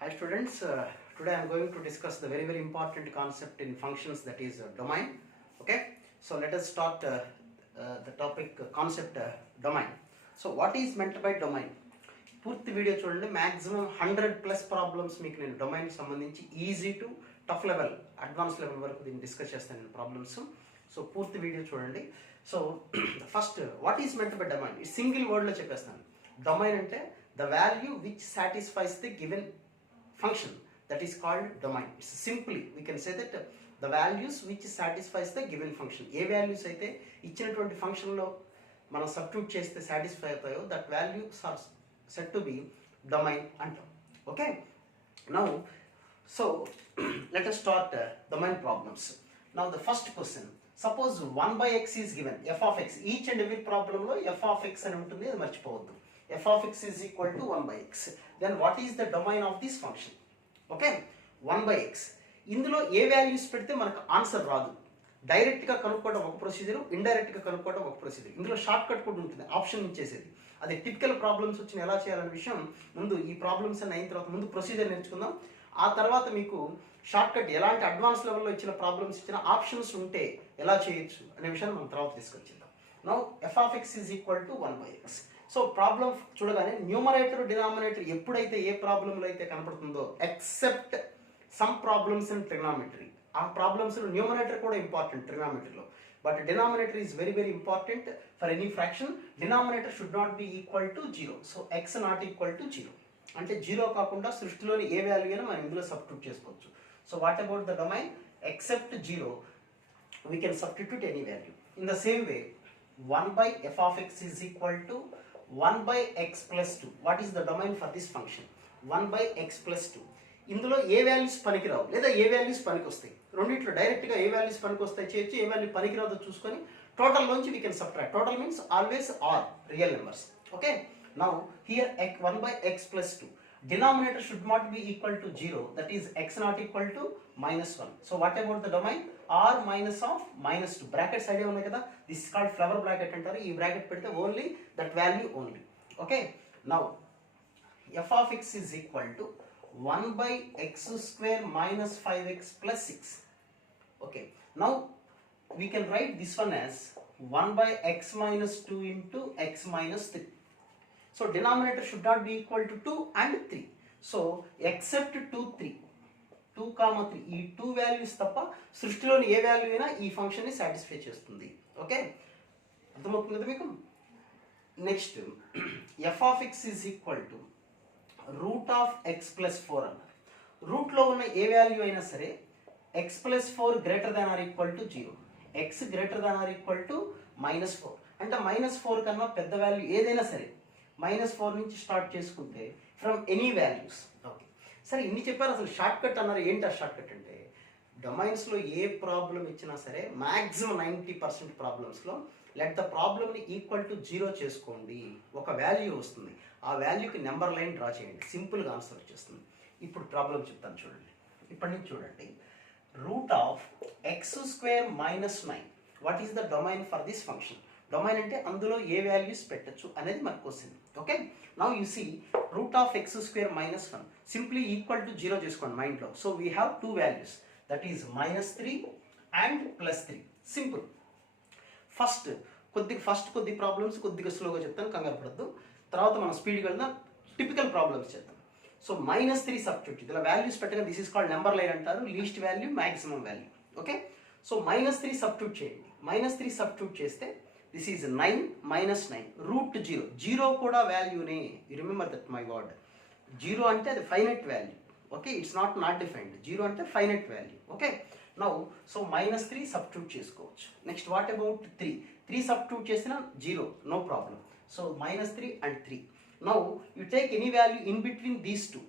Hi students, today I am going to discuss the very important concept in functions, that is domain. Okay, so let us start the topic concept domain. So what is meant by domain? పూర్తి video చూడండి. Maximum 100+ problems మీకు నేను domain సంబంధించి easy to tough level, advance level వరకు దీన్ని discuss చేస్తాను నేను problems. So పూర్తి వీడియో చూడండి. So first what is meant by domain? ఈ సింగిల్ వర్డ్లో చెప్పేస్తాను. డొమైన్ అంటే the value which satisfies the given function, that is called domain. It's simply we can say that the values which satisfies the given function, ఏ values అయితే ఇచ్చినటువంటి ఫంక్షన్లో మనం substitute చేస్తే satisfy అవుతాయో that values are set to be domain అంటాం. Okay, now so let us start domain problems. Now the first question, suppose 1/x is given, f of x. Each and every problem లో f of x అని ఉంటుంది, అది మర్చిపోవద్దు. f of x is equal to 1/x. Then what is the domain of this function? Okay, 1/x. ఇందులో ఏ values పెడితే మనకు answer రాదు. డైరెక్ట్గా కనుక్కోవడం ఒక ప్రొసీజర్, ఇండైరెక్ట్గా కనుక్కోవడం ఒక ప్రొసీజర్. ఇందులో షార్ట్ కట్ కూడా ఉంటుంది, ఆప్షన్ ఇచ్చేసేది. అది టిపికల్ ప్రాబ్లమ్స్ వచ్చిన ఎలా చేయాలనే విషయం ముందు ఈ ప్రాబ్లమ్స్ అన్ని అయిన తర్వాత ముందు ప్రొసీజర్ నేర్చుకుందాం. ఆ తర్వాత మీకు షార్ట్ కట్ ఎలాంటి అడ్వాన్స్ లెవెల్లో ఇచ్చిన ప్రాబ్లమ్స్ ఇచ్చిన ఆప్షన్స్ ఉంటే ఎలా చేయొచ్చు అనే విషయాన్ని మనం తర్వాత తీసుకొచ్చిందాం. Now f of x is equal to 1/x. So problem చూడగానే న్యూమరేటర్ డినామినేటర్ ఎప్పుడైతే ఏ ప్రాబ్లంలో అయితే కనపడుతుందో, except some problems in trigonometry, ఆ ప్రాబ్లమ్స్లో న్యూమరేటర్ కూడా ఇంపార్టెంట్ ట్రిగ్నామెట్రీలో, but denominator is very important for any fraction. Denominator should not be equal to 0. So x not equal to 0 అంటే 0 కాకుండా సృష్టిలోని ఏ వాల్యూ అయినా మనం ఇందులో సబ్స్టిట్యూట్ చేసుకోవచ్చు. So what about the domain? Except 0 we can substitute any value. In the same way, 1/f of x is equal to 1/x plus 2. What is the domain for this function? 1/x plus 2. ఇందులో ఏ values పనికిరావు లేదా ఏ values పనికి వస్తాయి, రెండిట్లో డైరెక్ట్గా ఏ values పనికి వస్తాయి చేయొచ్చు, ఏ వాల్యూ పనికిరాదో చూసుకొని టోటల్ నుంచి we can subtract. Total means always R real numbers. Okay, now here 1/x plus 2. Denominator should not be equal to 0, that is x not equal to -1. So what about the domain? R minus of -2. Brackets idea ఉన్నాయి కదా, this is called flower bracket అంటారు. ఈ bracket పెడితే only that value only. Okay, now f of x is equal to 1/x square minus 5x plus 6. Okay, now we can write this one as 1/x minus 2 into x minus 3. So denominator should not be equal to 2 and 3. So except 2, 3, 2, 3, ఈ 2 values తప్ప సృష్టిలోని ఏ value అయినా ఈ ఫంక్షన్ని satisfy చేస్తుంది. Okay, అర్థమవుతుంది కదా మీకు? Next f of x is equal to root of x plus 4 అన్నారు. రూట్లో ఉన్న ఏ వాల్యూ అయినా సరే x plus 4 greater than or equal to 0, x greater than or equal to -4 అంటే -4 కన్నా పెద్ద వాల్యూ ఏదైనా సరే -4 నుంచి స్టార్ట్ చేసుకుంటే ఫ్రమ్ ఎనీ వాల్యూస్. ఓకే, సరే ఇన్ని చెప్పారు, అసలు షార్ట్ కట్ అన్నారు. ఏంటి ఆ షార్ట్ కట్ అంటే, డొమైన్స్లో ఏ ప్రాబ్లం ఇచ్చినా సరే మ్యాక్సిమం 90% ప్రాబ్లమ్స్లో లెట్ ద ప్రాబ్లమ్ని ఈక్వల్ టు 0 చేసుకోండి, ఒక వాల్యూ వస్తుంది, ఆ వాల్యూకి నెంబర్ లైన్ డ్రా చేయండి, సింపుల్గా ఆన్సర్ వచ్చేస్తుంది. ఇప్పుడు ప్రాబ్లం చెప్తాను చూడండి. ఇప్పటి నుంచి చూడండి, route of X square minus 9. What is the domain for this function? Domain అంటే అందులో ఏ వాల్యూస్ పెట్టచ్చు అనేది మనకు question. Okay, now you sea route of X square minus 1 simply equal to 0 చేసుకోండి మైండ్లో. So we have 2 values, that is -3 and +3. Simple. First కొద్ది problems కొద్దిగా స్లోగా చెప్తాను, కంగారు పడద్దు. తర్వాత మనం స్పీడ్గా వెళ్దాం, టిపికల్ ప్రాబ్లమ్స్ చేద్దాం. సో -3 సబ్స్టిట్యూట్, ఇలా వాల్యూస్ పెట్టగా this is called number line అంటారు, least value maximum value. Okay, so -3 substitute చేయండి. -3 సబ్స్టిట్యూట్ చేస్తే దిస్ ఈజ్ 9 - 9 రూట్ 0. 0 కూడా వాల్యూనే, you remember that my word. 0 అంటే అది finite value. Okay, it's not defined. 0 అంటే finite value. Okay, now so -3 substitute చేసుకోవచ్చు. Next what about 3 substitute చేసిన 0, no problem. So -3 and 3. Now you take any value in between these 2.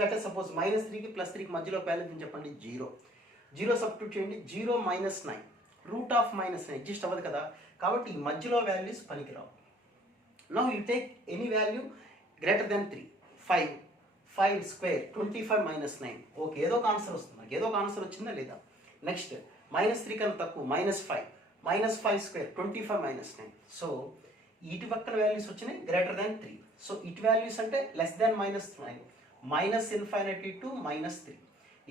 Let us suppose -3కి +3కి మధ్యలో value చెప్పండి 0 substitute చేయండి. 0 - 9 root of -9 adjust అవ్వదు కదా, కాబట్టి ఈ మధ్యలో వాల్యూస్ పనికిరావు. Now you take any value greater than 3. 5 square 25 - 9. Okay, ఏదో ఒక ఆన్సర్ వస్తుంది, ఏదో ఒక ఆన్సర్ వచ్చిందా లేదా? నెక్స్ట్ -3 కన్నా తక్కువ -5 స్క్వేర్ 25 - 9. సో ఇటు పక్కన వాల్యూస్ వచ్చినాయి గ్రేటర్ దాన్ 3. సో ఇటు వాల్యూస్ అంటే less than -9, minus infinity to minus 3.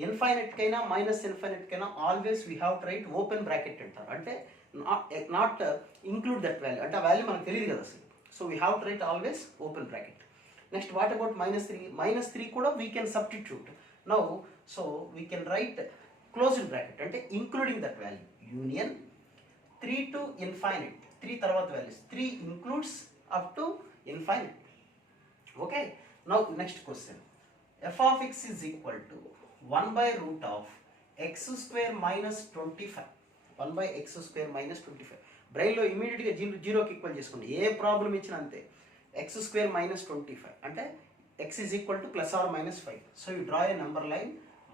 Infinite కైనా మైనస్ ఇన్ఫైనైట్ కైనా always we have to right open bracket అంటారు, అంటే నాట్ ఇంక్లూడ్ దట్ వాల్యూ, అంటే ఆ వాల్యూ మనకు తెలియదు కదా అసలు. So we have to write always open bracket. Next what about -3? -3 కూడా we can substitute now. So we can write closed bracket, అంటే including that value, union 3 to infinite, 3 తర్వాత వాల్యూస్, 3 includes up to infinite. Okay, now next question. f of x is equal to 1 by root of x square minus 25. 1 by x square minus 25. బ్రెయిన్లో ఇమీడియట్గా జీరోకి equal చేసుకోండి, ఏ problem ఇచ్చినా అంతే. x square minus 25 అంటే x is equal to plus or minus 5. So you draw a number line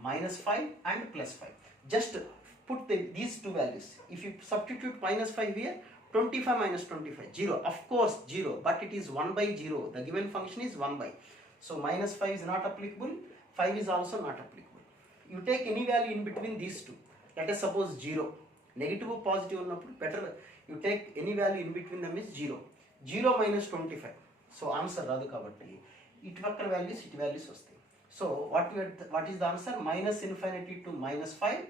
-5 and +5. Just put these two values. If you substitute -5 here, 25 minus 25, 0. Of course 0, but it is 1 by 0. The given function is 1 by. So -5 is not applicable, 5 is also not applicable. You take any value in between these two. Let us suppose 0. Negative or positive ఉన్నప్పుడు better you take any value in between them is 0. 0 minus 25. So answer రాదు కాబట్టి ఇటు పక్కన values ఇటు values వస్తాయి. So what is the answer? -infinity to -5.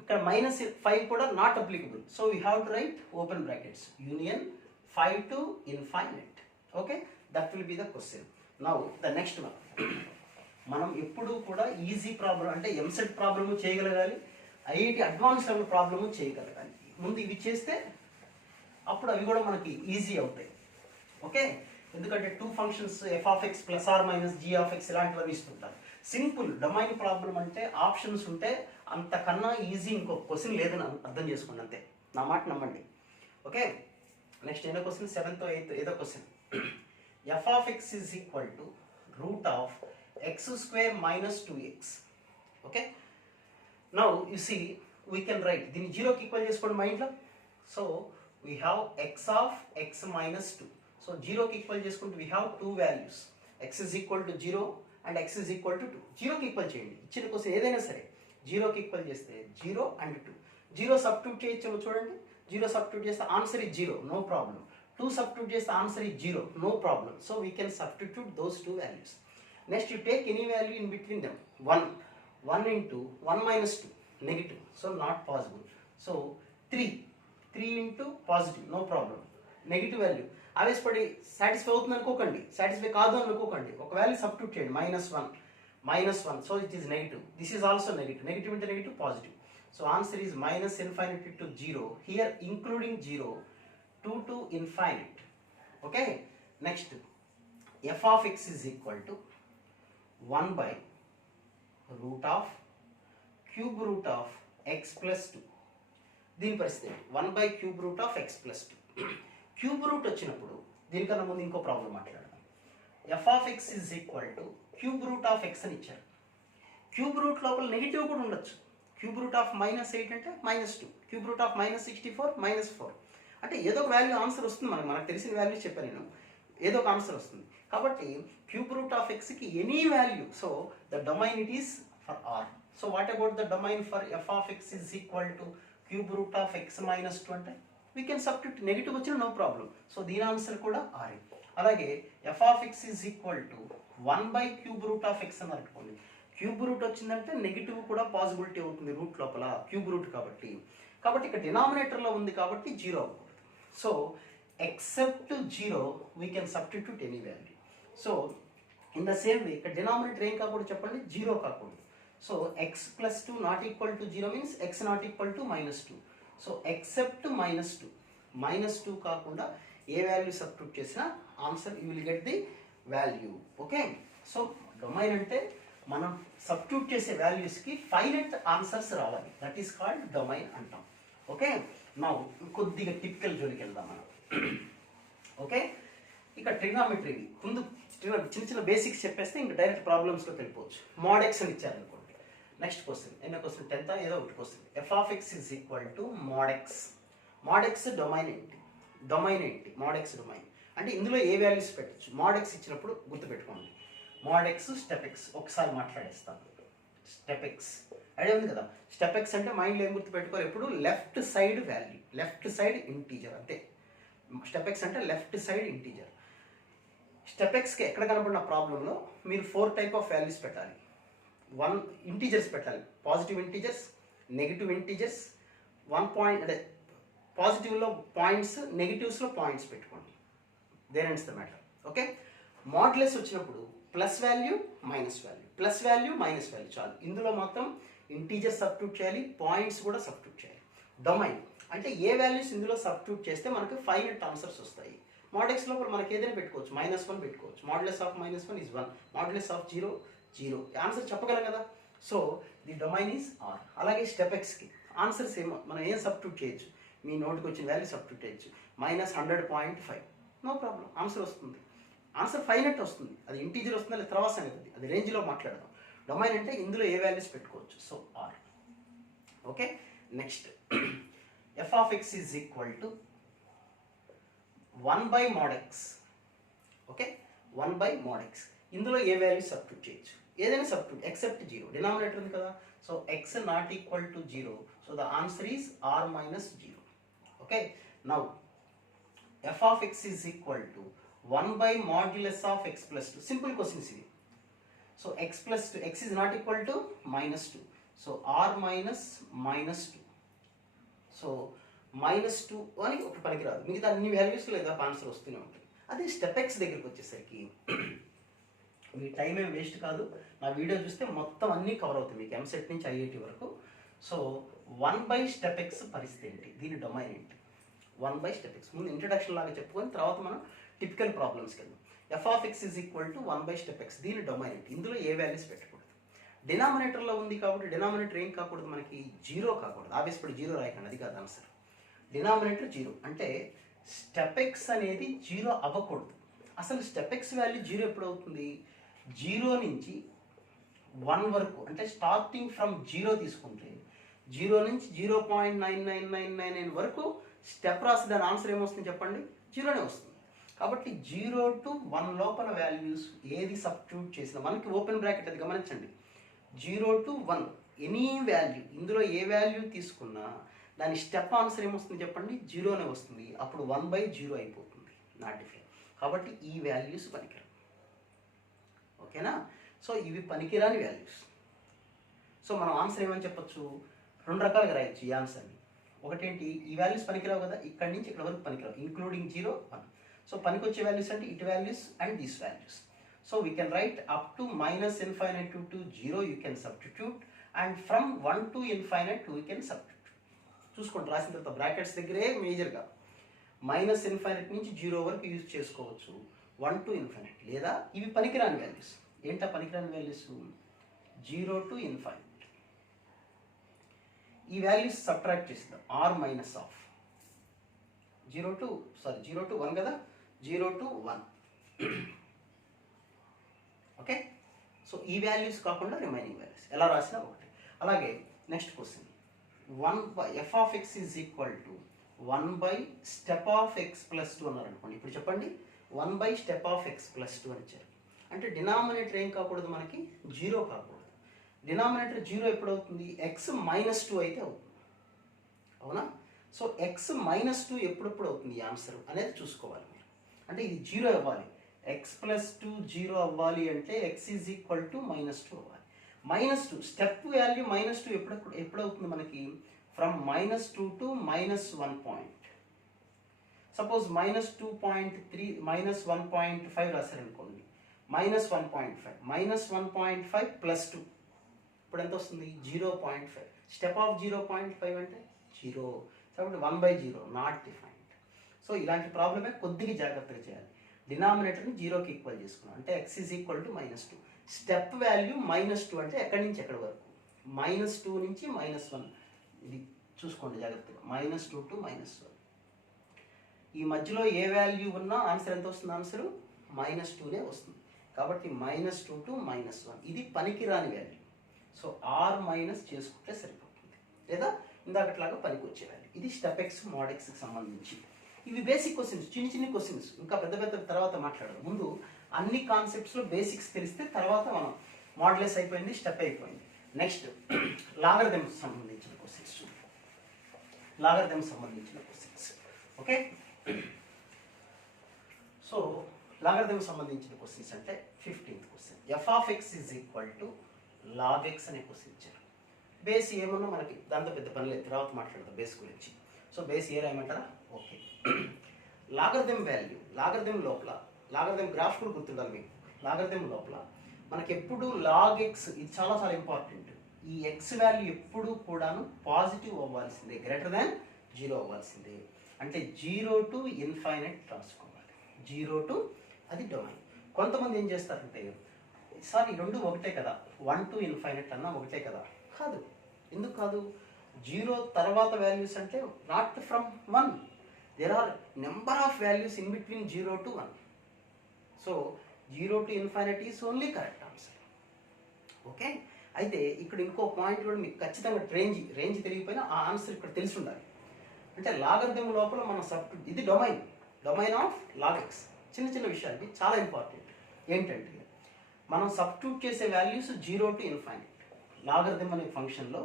ఇక్కడ -5 కూడా not applicable. So we have to right open brackets, union 5 to infinite. Okay, that will be the question. Now the next one. మనం ఎప్పుడు కూడా easy problem అంటే EAMCET problem చేయగలగాలి, IIT advance level problem చేయగలగాలి. ముందు ఇవి చేస్తే అప్పుడు అవి కూడా మనకి ఈజీ అవుతాయి. ఓకే, ఎందుకంటే 2 functions f of x plus or minus g of x ఇలాంటివన్నీ ఇస్తుంటారు. సింపుల్ డొమైన్ ప్రాబ్లం అంటే ఆప్షన్స్ ఉంటే అంతకన్నా ఈజీ ఇంకో క్వశ్చన్ లేదని అర్థం చేసుకోండి, అంతే. నా మాట నమ్మండి. ఓకే, నెక్స్ట్ ఏదో క్వశ్చన్ 7th 8th ఏదో question. f of x is equal to root of x square minus 2x. Okay, now you see we can write, దీన్ని జీరోకి ఈక్వల్ చేసుకోండి మైండ్లో. So we have x of x minus 2. So జీరోకి equal చేసుకుంటే we have 2 values, x is equal to 0 and x is equal to 2. జీరోకి equal చేయండి, ఇచ్చిన question ఏదైనా సరే జీరోకి ఈక్వల్ చేస్తే 0 and 2. 0 సబ్స్టిట్యూట్ చేయొచ్చు చూడండి, 0 సబ్స్టిట్యూట్ చేస్తే answer is 0, no problem. 2 substitute చేస్తే answer is 0, no problem. So we can substitute those 2 values. Next you take any value in between them. 1 into 1 minus 2, negative, so not possible. So 3 into positive, no problem. Negative value ఆవేశపడి satisfy అవుతుంది అనుకోకండి, satisfy కాదు అనుకోకండి. ఒక value substitute చేయండి, -1, so it is negative. This is also negative, negative into negative positive. So answer is -infinity to 0, here including 0, 2 to infinite. Okay, next f of x is equal to 1 by root of cube root of x plus 2. దీని పరిస్థితి 1 by cube root of x plus 2. Cube root వచ్చినప్పుడు దీనికన్నా ముందు ఇంకో problem మాట్లాడదాం. f of x is equal to cube root of x అని ఇచ్చారు. Cube root లోపల నెగిటివ్ కూడా ఉండొచ్చు. క్యూబ్ రూట్ ఆఫ్ -8 అంటే -2, క్యూబ్ రూట్ ఆఫ్ -64 -4. అంటే ఏదో ఒక వాల్యూ ఆన్సర్ వస్తుంది, మనకు తెలిసిన వాల్యూ చెప్పాను నేను, ఏదో ఒక ఆన్సర్ వస్తుంది. కాబట్టి క్యూబ్ రూట్ ఆఫ్ ఎక్స్కి any value, so the domain it is for R. So what about the domain for f of x is equal to cube root of x minus 2 అంటే we can substitute, negative వచ్చిన no problem. So దీని answer కూడా R. అలాగే f of x is equal to 1 by cube root of x అని అనుకోండి. Cube root వచ్చిందంటే negative కూడా possibility అవుతుంది రూట్ లోపల, క్యూబ్ రూట్ కాబట్టి ఇక్కడ డినామినేటర్లో ఉంది కాబట్టి 0 అవ్వకూడదు. So except 0 we can substitute any value. So in the same way ఇక్కడ డినామినేటర్ ఏం కాకూడదు చెప్పండి, 0 కాకూడదు. So x plus 2 not equal to 0 means x not equal to -2. So except -2 కాకుండా ఏ వాల్యూ సబ్స్టిట్యూట్ చేసినా answer you will get the value. Okay, so domain అంటే మనం substitute చేసే వాల్యూస్కి ఫైనైట్ ఆన్సర్స్ రావాలి, దట్ ఈస్ కాల్డ్ డొమైన్ అంటాం. Okay, నా కొద్దిగా typical జోలికి వెళ్దాం మనం. ఓకే, ఇక ట్రిగ్నామెట్రీ ముందు చిన్న బేసిక్స్ చెప్పేస్తే ఇంకా డైరెక్ట్ ప్రాబ్లమ్స్లోకి వెళ్ళిపోవచ్చు. mod x అని ఇచ్చారనుకోండి. నెక్స్ట్ క్వశ్చన్, ఎన్నో క్వశ్చన్ 10th ఏదో ఒకటి question. f of x is equal to mod x. mod x domain ఏంటి? mod x డొమైన్ అంటే ఇందులో ఏ వాల్యూస్ పెట్టచ్చు. mod x ఇచ్చినప్పుడు గుర్తుపెట్టుకోండి, mod x స్టెప్ x. ఒకసారి మాట్లాడేస్తాను. స్టెప్ x ఐడియా ఉంది కదా. స్టెప్ x అంటే మైండ్లో ఏం గుర్తుపెట్టుకోవాలి, ఎప్పుడు left side value, left side integer అంతే. స్టెప్ x అంటే లెఫ్ట్ సైడ్ ఇంటీజర్. స్టెప్ ఎక్స్కి ఎక్కడ కనబడిన ప్రాబ్లంలో మీరు 4 టైప్ ఆఫ్ వాల్యూస్ పెట్టాలి. 1 ఇంటీజర్స్ పెట్టాలి, positive integers, negative integers, 1 point అంటే పాజిటివ్లో పాయింట్స్, నెగిటివ్స్లో పాయింట్స్ పెట్టుకోండి. There ends the matter. Okay, modulus వచ్చినప్పుడు plus value minus value, plus value minus value చాలు. ఇందులో మాత్రం ఇంటీజర్ సబ్స్టిట్యూట్ చేయాలి, పాయింట్స్ కూడా సబ్స్టిట్యూట్ చేయాలి. డొమైన్ అంటే ఏ వాల్యూస్ ఇందులో సబ్స్టిట్యూట్ చేస్తే మనకు ఫైనట్ ఆన్సర్స్ వస్తాయి. మాడ్యులస్ లోపల మనకి ఏదైనా పెట్టుకోవచ్చు, -1 పెట్టుకోవచ్చు. Modulus of -1 is 1, modulus of 0 0. Answer చెప్పగలం కదా. So the domain is R. అలాగే స్టెప్ ఎక్స్కి ఆన్సర్స్ ఏమో మనం ఏం సబ్స్టిట్యూట్ చేయొచ్చు, మీ నోటికి వచ్చిన వాల్యూ సబ్స్టిట్యూట్ చేయొచ్చు. -100.5, నో ప్రాబ్లం, ఆన్సర్ వస్తుంది. ఆన్సర్ ఫైనట్ వస్తుంది. అది ఇంటీజర్ వస్తుందా లేదా తర్వాత సంగతి, అది రేంజ్లో మాట్లాడదాం. డొమైన్ అంటే ఇందులో ఏ వాల్యూస్ పెట్టుకోవచ్చు. So R. Okay, next f of x is equal to 1 by mod x. Okay, 1 by mod x. ఇందులో ఏ వాల్యూ సబ్స్టిట్యూట్ చేయొచ్చు, ఏదైనా సబ్స్టిట్యూట్ ఎక్సెప్ట్ 0. డినామినేటర్ ఉంది కదా, so x not equal to 0. So the answer is r minus 0. Okay, now f of x is equal to 1 by modulus of x plus 2. Simple questions ఇవి. So x plus 2, x is not equal to -2. So r minus -2. So -2 అని ఒక పనికిరాదు, మిగతా అన్ని వాల్యూస్లో ఏదో answer వస్తూనే ఉంటుంది. అదే స్టెప్ ఎక్స్ దగ్గరికి వచ్చేసరికి మీ టైం ఏం వేస్ట్ కాదు. నా వీడియో చూస్తే మొత్తం అన్నీ కవర్ అవుతాయి మీకు, ఎంసెట్ నుంచి ఐఐటి వరకు. సో 1 by స్టెప్ ఎక్స్ పరిస్థితి ఏంటి, దీని డొమైన్ ఏంటి, 1 by స్టెప్ ఎక్స్. ముందు ఇంట్రడక్షన్ లాగా చెప్పుకొని తర్వాత మనం టిపికల్ ప్రాబ్లమ్స్కి వెళ్దాం. f of x is equal to 1 by step X, దీని డొమైన్ ఏంటి, ఇందులో ఏ వాల్యూస్ పెట్టకూడదు. డినామినేటర్లో ఉంది కాబట్టి డినామినేటర్ ఏం కాకూడదు, మనకి 0 కాకూడదు. ఆబ్వియస్లీ 0 రాయకండి, అది కాదు ఆన్సర్. డినామినేటర్ 0 అంటే స్టెప్ ఎక్స్ అనేది 0 అవ్వకూడదు. అసలు స్టెప్ ఎక్స్ వాల్యూ 0 ఎప్పుడు అవుతుంది, 0 నుంచి 1 వరకు, అంటే స్టార్టింగ్ ఫ్రమ్ 0 తీసుకుంటే 0 నుంచి 0.9999 వరకు స్టెప్ రాసి దాని ఆన్సర్ ఏమొస్తుంది చెప్పండి, 0నే వస్తుంది. కాబట్టి 0 to 1 లోపల వాల్యూస్ ఏది సబ్స్టిట్యూట్ చేసినా మనకి ఓపెన్ బ్రాకెట్, అది గమనించండి. 0 to 1 ఎనీ వాల్యూ, ఇందులో ఏ వాల్యూ తీసుకున్నా దాని స్టెప్ ఆన్సర్ ఏమొస్తుంది చెప్పండి, 0నే వస్తుంది. అప్పుడు 1/0 అయిపోతుంది, నాట్ డిఫరెంట్. కాబట్టి ఈ వాల్యూస్ పనికిరావు. ఓకేనా, సో ఇవి పనికిరాని వాల్యూస్. సో మనం ఆన్సర్ ఏమని చెప్పొచ్చు, 2 రకాలుగా రాయొచ్చు ఈ ఆన్సర్ని. ఒకటేంటి, ఈ వాల్యూస్ పనికిరావు కదా, ఇక్కడి నుంచి ఇక్కడ వరకు పనికిరావు, ఇంక్లూడింగ్ 0 1. సో పనికొచ్చే వాల్యూస్ అంటే ఇటు values and these values. So we can write up to -infinite to 0 you can substitute, and from 1 to infinite we can substitute. చూసుకోండి, రాసిన తర్వాత బ్రాకెట్స్ దగ్గరే మేజర్గా -infinite నుంచి 0 వరకు యూజ్ చేసుకోవచ్చు, 1 to infinite. లేదా ఇవి పనికిరాని వాల్యూస్. ఏంటా పనికిరాని వాల్యూస్, 0 to infinite. ఈ వాల్యూస్ సబ్ట్రాక్ట్ చేస్తాం, r minus of 0 to 1 కదా, 0 to 1. ఓకే, సో ఈ వాల్యూస్ కాకుండా రిమైనింగ్ వాల్యూస్ ఎలా రాసినా ఒకటి. అలాగే next question, 1 by f of x is equal to 1 by step of x plus 2 అన్నారు అనుకోండి. ఇప్పుడు చెప్పండి, 1 by step of x plus 2 అని ఇచ్చారు. అంటే డినామినేటర్ ఏం కాకూడదు, మనకి 0 కాకూడదు. డినామినేటర్ 0 ఎప్పుడు అవుతుంది, x -2 అయితే అవుతుంది. అవునా, సో x -2 ఎప్పుడెప్పుడు అవుతుంది ఈ ఆన్సర్ అనేది చూసుకోవాలి మీరు. అంటే ఇది 0 అవ్వాలి, x plus 2 0 అవ్వాలి అంటే x is equal to -2 అవ్వాలి. -2 స్టెప్ వాల్యూ -2 ఎప్పుడు అవుతుంది మనకి, from -2 to -1 point. Suppose -2.3 -1.5 రాశారనుకోండి, -1.5 -1.5 plus 2 ఇప్పుడు ఎంత వస్తుంది, 0.5. స్టెప్ ఆఫ్ 0.5 అంటే 0, కాబట్టి 1/0 నాట్ డిఫైన్డ్. సో ఇలాంటి ప్రాబ్లమే కొద్దిగా జాగ్రత్తగా చేయాలి. డినామినేటర్ని 0కి ఈక్వల్ చేసుకున్నాం అంటే x is equal to -2. Step value -2 అంటే ఎక్కడి నుంచి ఎక్కడి వరకు, -2 నుంచి -1. ఇది చూసుకోండి జాగ్రత్తగా, -2 to -1. ఈ మధ్యలో ఏ వాల్యూ ఉన్నా ఆన్సర్ ఎంత వస్తుంది, ఆన్సర్ -2నే వస్తుంది. కాబట్టి -2 to -1 ఇది పనికిరాని వాల్యూ. సో r మైనస్ చేసుకుంటే సరిపోతుంది, లేదా ఇందాకట్లాగా పనికి వచ్చే వాల్యూ. ఇది స్టెప్ ఎక్స్ మోడ్ ఎక్స్కి సంబంధించి. ఇవి బేసిక్ క్వశ్చన్స్, చిన్న క్వశ్చన్స్. ఇంకా పెద్ద తర్వాత మాట్లాడదాం. ముందు అన్ని కాన్సెప్ట్స్లో బేసిక్స్ తెలిస్తే తర్వాత మనం మాడ్యులస్ అయిపోయింది, స్టెప్ అయిపోయింది. నెక్స్ట్ లాగరిథమ్స్ సంబంధించిన క్వశ్చన్స్. ఓకే, సో లాగరిథం సంబంధించిన క్వశ్చన్స్ అంటే 15th question. F of x is equal to log x అనే క్వశ్చన్ ఇచ్చారు. బేస్ ఏమన్నా మనకి దాంతో పెద్ద పని లేదు, తర్వాత మాట్లాడదాం బేస్ గురించి. సో బేస్ ఏ రాయమంటారా? ఓకే. లాగరిథం వాల్యూ, లాగరిథం లోపల, లాగరిథం గ్రాఫ్ కూడా గుర్తుండాలి మీకు. లాగరిథం లోపల మనకి ఎప్పుడు లాగ్ ఎక్స్, ఇది చాలా చాలా ఇంపార్టెంట్. ఈ ఎక్స్ వాల్యూ ఎప్పుడు కూడాను పాజిటివ్ అవ్వాల్సిందే, గ్రేటర్ దాన్ 0 అవ్వాల్సిందే. అంటే 0 to ఇన్ఫైనైట్ రాసుకోవాలి. 0 to, అది డొమైన్. కొంతమంది ఏం చేస్తారంటే, సార్ ఈ రెండు ఒకటే కదా, 1 to ఇన్ఫైనైట్ అన్నా ఒకటే కదా. కాదు. ఎందుకు కాదు? 0 తర్వాత వాల్యూస్ అంటే not from 1. There are number of values in between 0 to 1. So 0 to infinite is only correct answer. Okay. అయితే ఇక్కడ ఇంకో పాయింట్ కూడా మీకు ఖచ్చితంగా రేంజ్ తెలియకపోయినా ఆ ఆన్సర్ ఇక్కడ తెలిసి ఉండాలి. అంటే లాగరిథం లోపల మనం సబ్స్టిట్యూట్, ఇది డొమైన్ ఆఫ్ లాగ్ ఎక్స్. చిన్న చిన్న విషయాలు చాలా ఇంపార్టెంట్. ఏంటంటే మనం సబ్స్టిట్యూట్ చేసే వాల్యూస్ 0 to ఇన్ఫైనైట్. లాగరిథం అనే ఫంక్షన్లో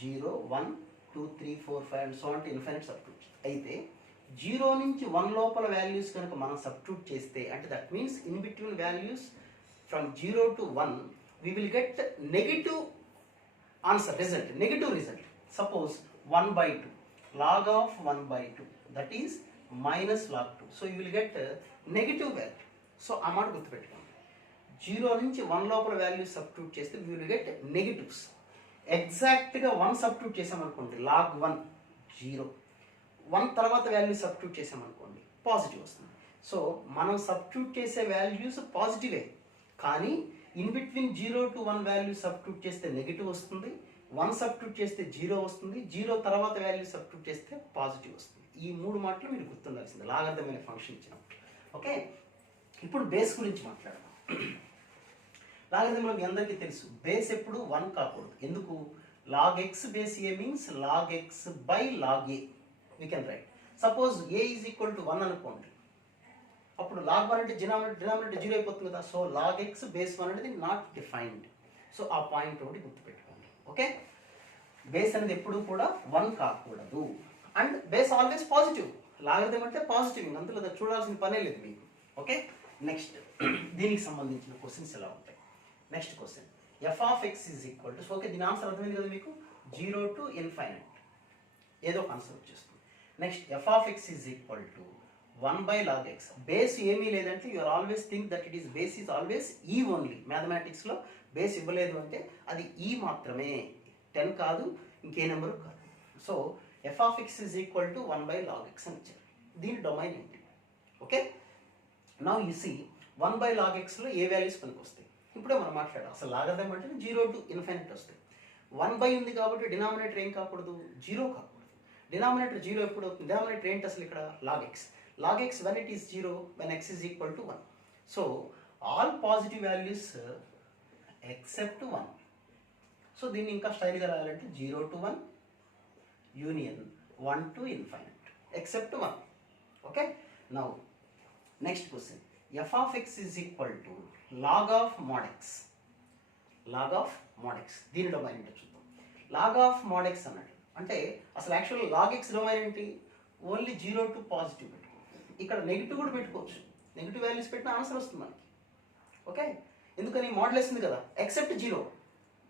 0, 1, 2, 3, 4, 5 అండ్ సో అంటే ఇన్ఫైనైట్ సబ్స్టిట్యూట్. అయితే 0 నుంచి 1 లోపల వాల్యూస్ కనుక మనం సబ్స్టిట్యూట్ చేస్తే, అంటే that means in between values from 0 to 1 we will get negative answer, negative result. Suppose 1/2, log of 1/2, that is minus log 2. So you will get negative value. So ఆ మాట గుర్తుపెట్టుకోండి. 0 నుంచి 1 లోపల వాల్యూస్ సబ్స్టిట్యూట్ చేస్తే we will get negatives. ఎగ్జాక్ట్గా 1 substitute చేసామనుకోండి, log 1 0. 1 తర్వాత value substitute చేసామనుకోండి, పాజిటివ్ వస్తుంది. సో మనం సబ్స్టిట్యూట్ చేసే వాల్యూస్ పాజిటివే, కానీ in between 0 to 1 value substitute చేస్తే నెగిటివ్ వస్తుంది, 1 సబ్స్టిట్యూట్ చేస్తే 0 వస్తుంది, 0 తర్వాత వాల్యూ సబ్స్టిట్యూట్ చేస్తే పాజిటివ్ వస్తుంది. ఈ 3 మాటలు మీరు గుర్తుండాల్సింది లాగరిథం అనే ఫంక్షన్ ఇచ్చినప్పుడు. ఓకే. ఇప్పుడు బేస్ గురించి మాట్లాడదాం. లాగరిథంలో మీ అందరికీ తెలుసు, బేస్ ఎప్పుడు 1 కాకూడదు. ఎందుకు? Log x base a means log x by log a. We can write. Suppose a is equal to 1 అనుకోండి, అప్పుడు లాగ్ 1 అంటే డినామినేటర్ 0 అయిపోతుంది కదా. సో లాగ్ ఎక్స్ బేస్ 1 అనేది నాట్ డిఫైన్డ్. సో ఆ పాయింట్ ఒకటి గుర్తుపెట్టుకోండి. ఓకే. బేస్ అనేది ఎప్పుడు కూడా 1 కాకూడదు. And base always positive. Logarithm అంటే పాజిటివ్, అందులో చూడాల్సిన పనే లేదు మీకు. ఓకే. నెక్స్ట్ దీనికి సంబంధించిన క్వశ్చన్స్ ఎలా ఉంటాయి? Next question, f of x is equal to, okay దీని ఆన్సర్ అర్థమైంది కదా మీకు, 0 to ఇన్ఫైనైట్ ఏదో ఒక ఆన్సర్ వచ్చేస్తుంది. Next f of x is equal to 1/log x. Base ఏమీ లేదంటే you're always think that it is base is always e only. మ్యాథమెటిక్స్లో బేస్ ఇవ్వలేదు అంటే అది ఈ మాత్రమే, 10 కాదు, ఇంకే నెంబరు కాదు. So f of x is equal to 1/log x అని ఇచ్చారు. దీని డొమైన్ ఏంటి? Okay. Now you see 1/log xలో ఏ వాల్యూస్ పనికి వస్తాయి ఇప్పుడే మనం మాట్లాడాం. అసలు లాగరిథం అంటే 0 to ఇన్ఫైనైట్ వస్తాయి. 1 ఉంది కాబట్టి డినామినేటర్ ఏం కాకూడదు? 0 కాకూడదు. డినామినేటర్ 0 ఎప్పుడు అవుతుంది? డినామినేటర్ ఏంటి అసలు ఇక్కడ? Log x. Log x when it is 0, when x is equal to 1. So all positive values except 1. So దీన్ని ఇంకా స్టైల్గా రాయాలంటే 0 to 1 union 1 to infinite except 1. Okay. Now next question, f of x is equal to log of mod x. Log of mod x. దీని domain ఏంటో చూద్దాం. log of mod x అన్నాడు అంటే అసలు యాక్చువల్ log x డొమైన్ ఏంటి? Only 0 to positive. ఇక్కడ negative కూడా పెట్టుకోవచ్చు, నెగిటివ్ వాల్యూస్ పెట్టిన ఆన్సర్ వస్తుంది మనకి. ఓకే. ఎందుకని? మోడ్యులస్ ఉంది కదా, except 0.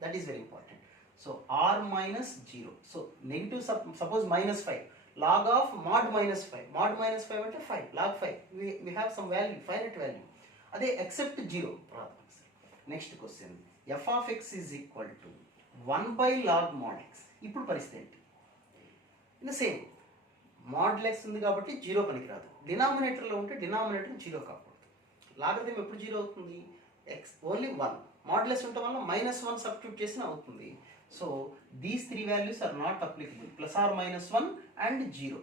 That is very important. So R minus 0. So negative suppose -5, log of mod -5. Mod -5 అంటే 5, log 5. We have some value, finite value. అదే ఎక్సెప్ట్ 0 రాదు. Next question, f of x is equal to 1/log mod x. ఇప్పుడు పరిస్థితి ఏంటి? In the same modulus ఉంది కాబట్టి 0 పనికిరాదు. డినామినేటర్లో ఉంటే డినామినేటర్ 0 కాకూడదు. లాగరిథం ఎప్పుడు 0 అవుతుంది? X only 1. మోడ్యులస్ ఉండటం వల్ల -1 సబ్స్టిట్యూట్ చేసినా అవుతుంది. So these 3 values are not applicable. +or-1 and 0.